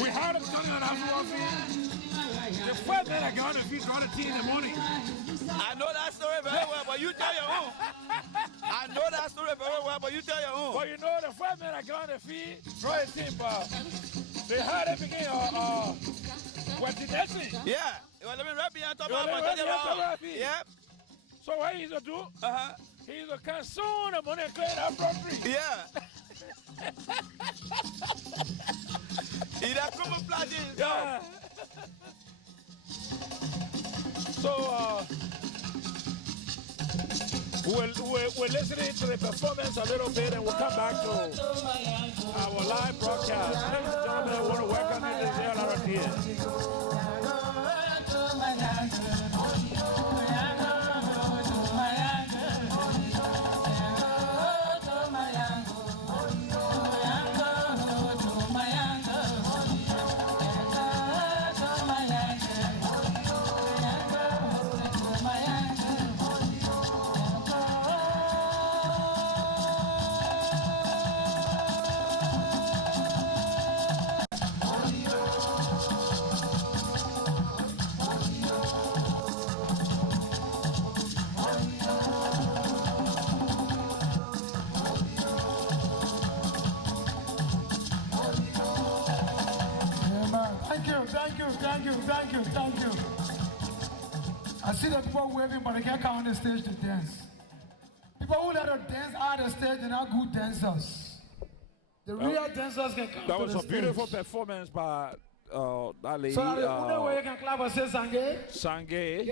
We heard them coming on our field. The first man that got on the field got a tea in the morning. I know that story very well, but you tell your own. I know that story very well, but you tell your own. Well, you know, the first man that got on the field, Troy Timber, they had him begin, what did that say? Yeah. Well, let me wrap you on top of it. Yep. So what he's going to do? He's going to consume the money and clear that property. Yeah. He's a camouflage. Yeah. So, we're listening to the performance a little bit and we'll come back to our live broadcast. Ladies and gentlemen, I want to welcome you to the Lrtn. Thank you. I see the people waving, but they can't come on the stage to dance. People who let us dance out of the stage, they're not good dancers. The real dancers can come That to was the a stage. beautiful performance by that lady. So the only way you can clap and say Sange. Sange.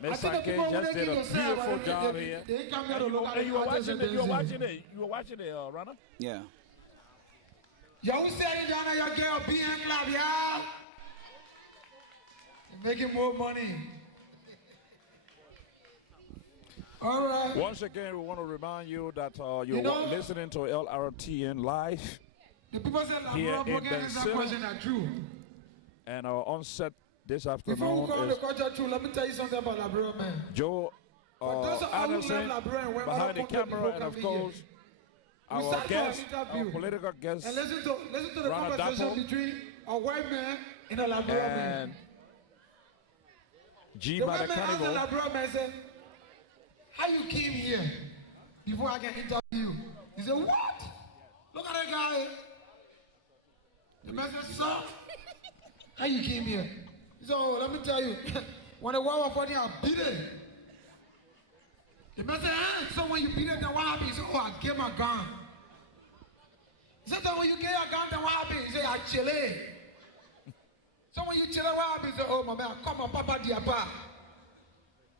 Miss I think the Sange people just who did a beautiful job they, here. They come here to look at You were watching it. You were watching it, runner. Yeah. Yo, who saying down there, your girl being club, y'all? Making more money. All right. Once again, we want to remind you that you're listening to Lrtn live. The people said here in question are true. And our onset this Before we afternoon go on is the culture true, let me tell you something about Labrador, man. Joe Anderson behind the camera, and of course our guest, our political guest, and listen to the conversation between a white man and a Labrador man. G the by the white man asked the carnival. Labrador man, said, how you came here before I can interview you? He said, what? Look at that guy. The man said, sir, how you came here? He said, oh, let me tell you. When the war was fighting, I beat it. The man said, so when you beat it, then what happened? He said, oh, I gave my gun. He said, so when you get your gun, then what happened? He said, I chill it. So when you chill it, what happened? He said, oh, my man, come on, Papa Diapa.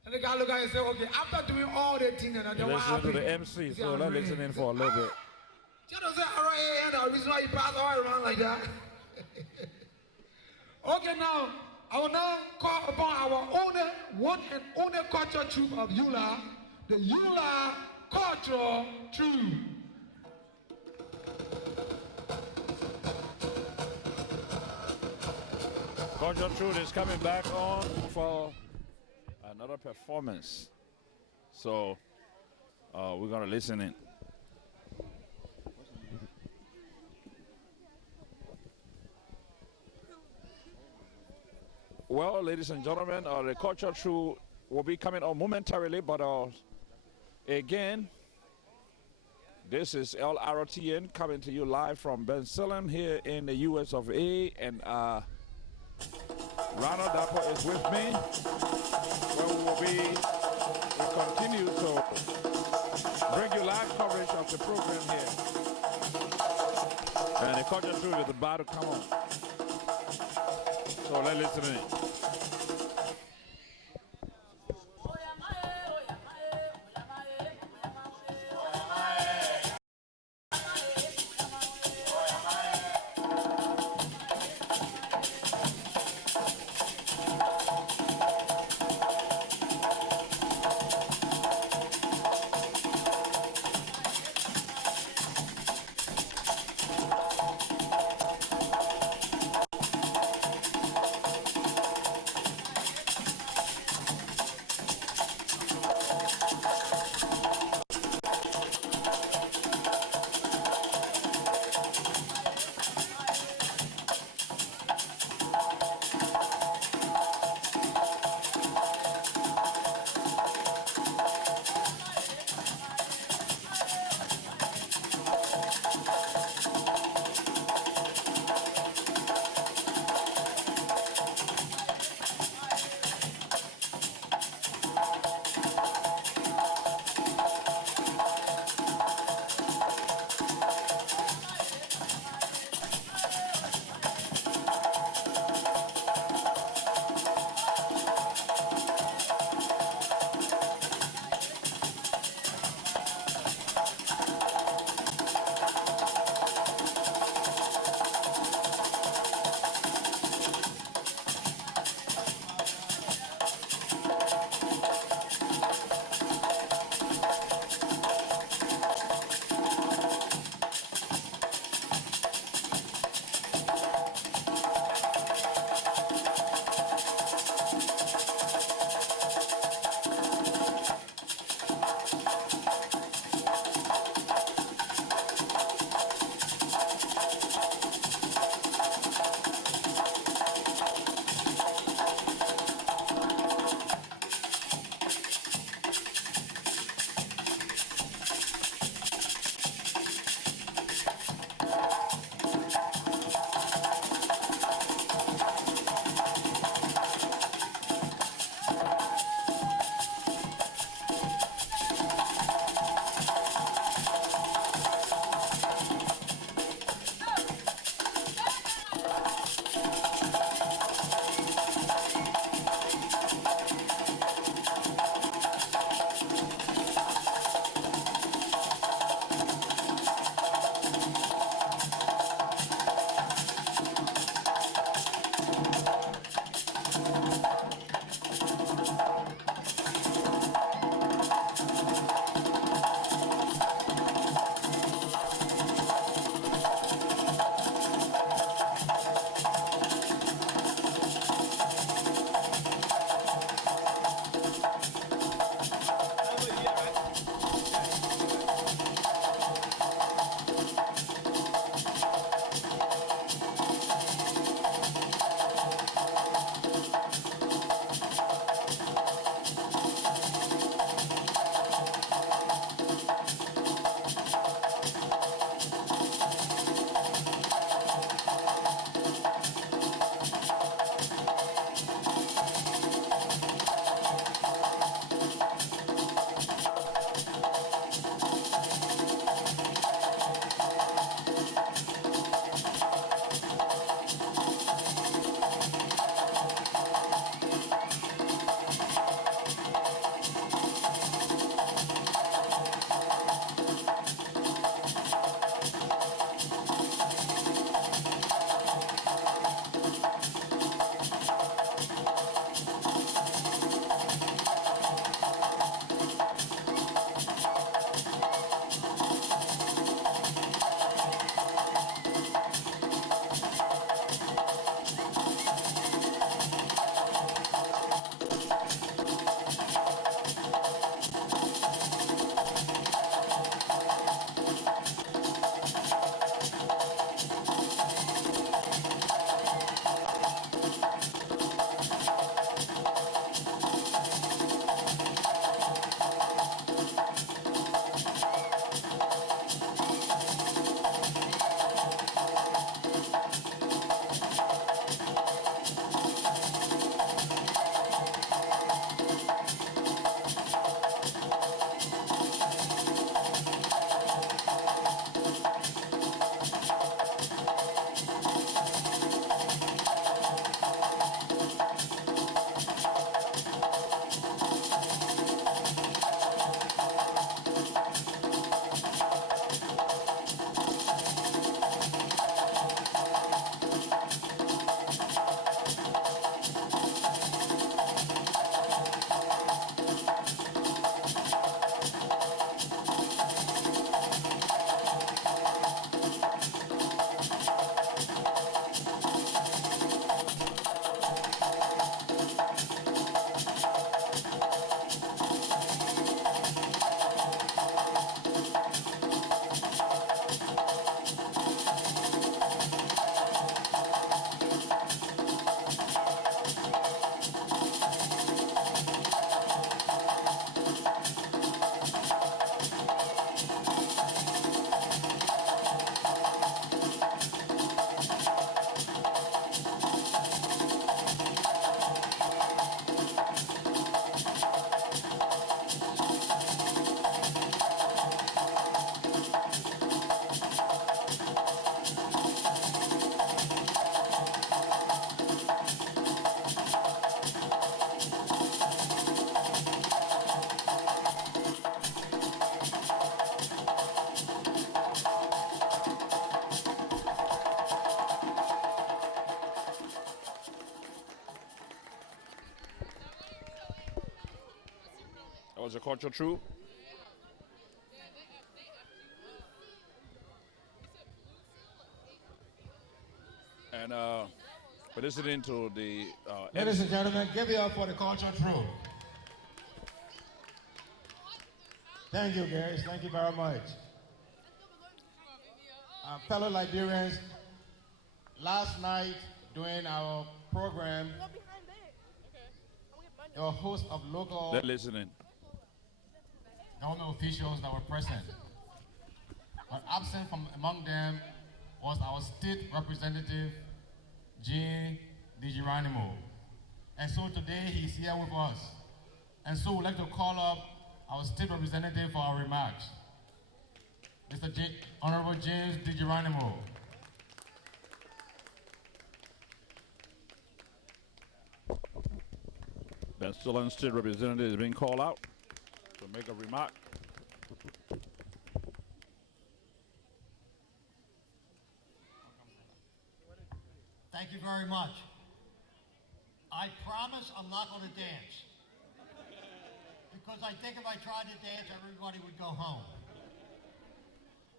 And the guy looked at him and said, okay, after doing all the things, and then what happened? Listen to the MC, so let's listen in for a little bit. You know, say, all right, the reason why you pass all around like that. Okay, now, I will now call upon our owner, one and only culture troupe of Eula, the Eula Culture Troupe. Culture Truth is coming back on for another performance. So we're going to listen in. Well, ladies and gentlemen, the Culture Truth will be coming on momentarily, but again, This is Lrtn coming to you live from Bensalem here in the US of A. And Ronald Dapo is with me. Where we continue to bring you live coverage of the program here. And the culture through is about to come on. So let's listen in. was a culture troupe. And we're listening to the... Ladies and gentlemen, give it up for the culture troupe. Thank you, guys. Thank you very much. Fellow Liberians, last night during our program, there were a host of local they're listening. government officials that were present. But absent from among them was our state representative, Jean DiGeronimo. And so today he's here with us. And so we'd like to call up our state representative for our remarks. Mr. Honorable James DiGeronimo. The Southern State representative is being called out to make a remark. Thank you very much. I promise I'm not going to dance. Because I think if I tried to dance, everybody would go home.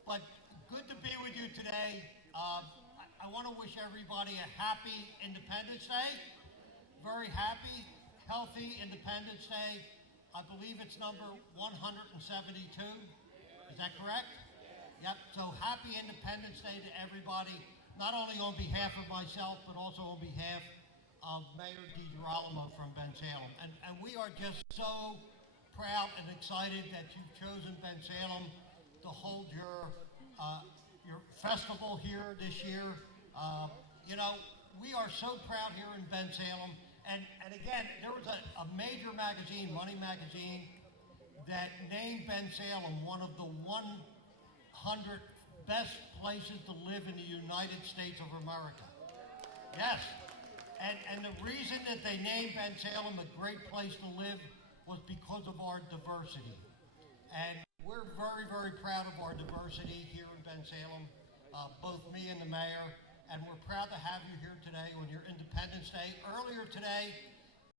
But good to be with you today. I want to wish everybody a happy Independence Day. Very happy, healthy Independence Day. I believe it's number 172. Is that correct? Yep. So happy Independence Day to everybody, not only on behalf of myself, but also on behalf of Mayor DiGirolamo from Bensalem. And we are just so proud and excited that you've chosen Bensalem to hold your festival here this year. You know, we are so proud here in Bensalem. And again, there was a major magazine, Money Magazine, that named Bensalem one of the 100 best places to live in the United States of America. Yes. And the reason that they named Bensalem a great place to live was because of our diversity. And we're very, very proud of our diversity here in Bensalem, both me and the mayor. And we're proud to have you here today on your Independence Day. Earlier today,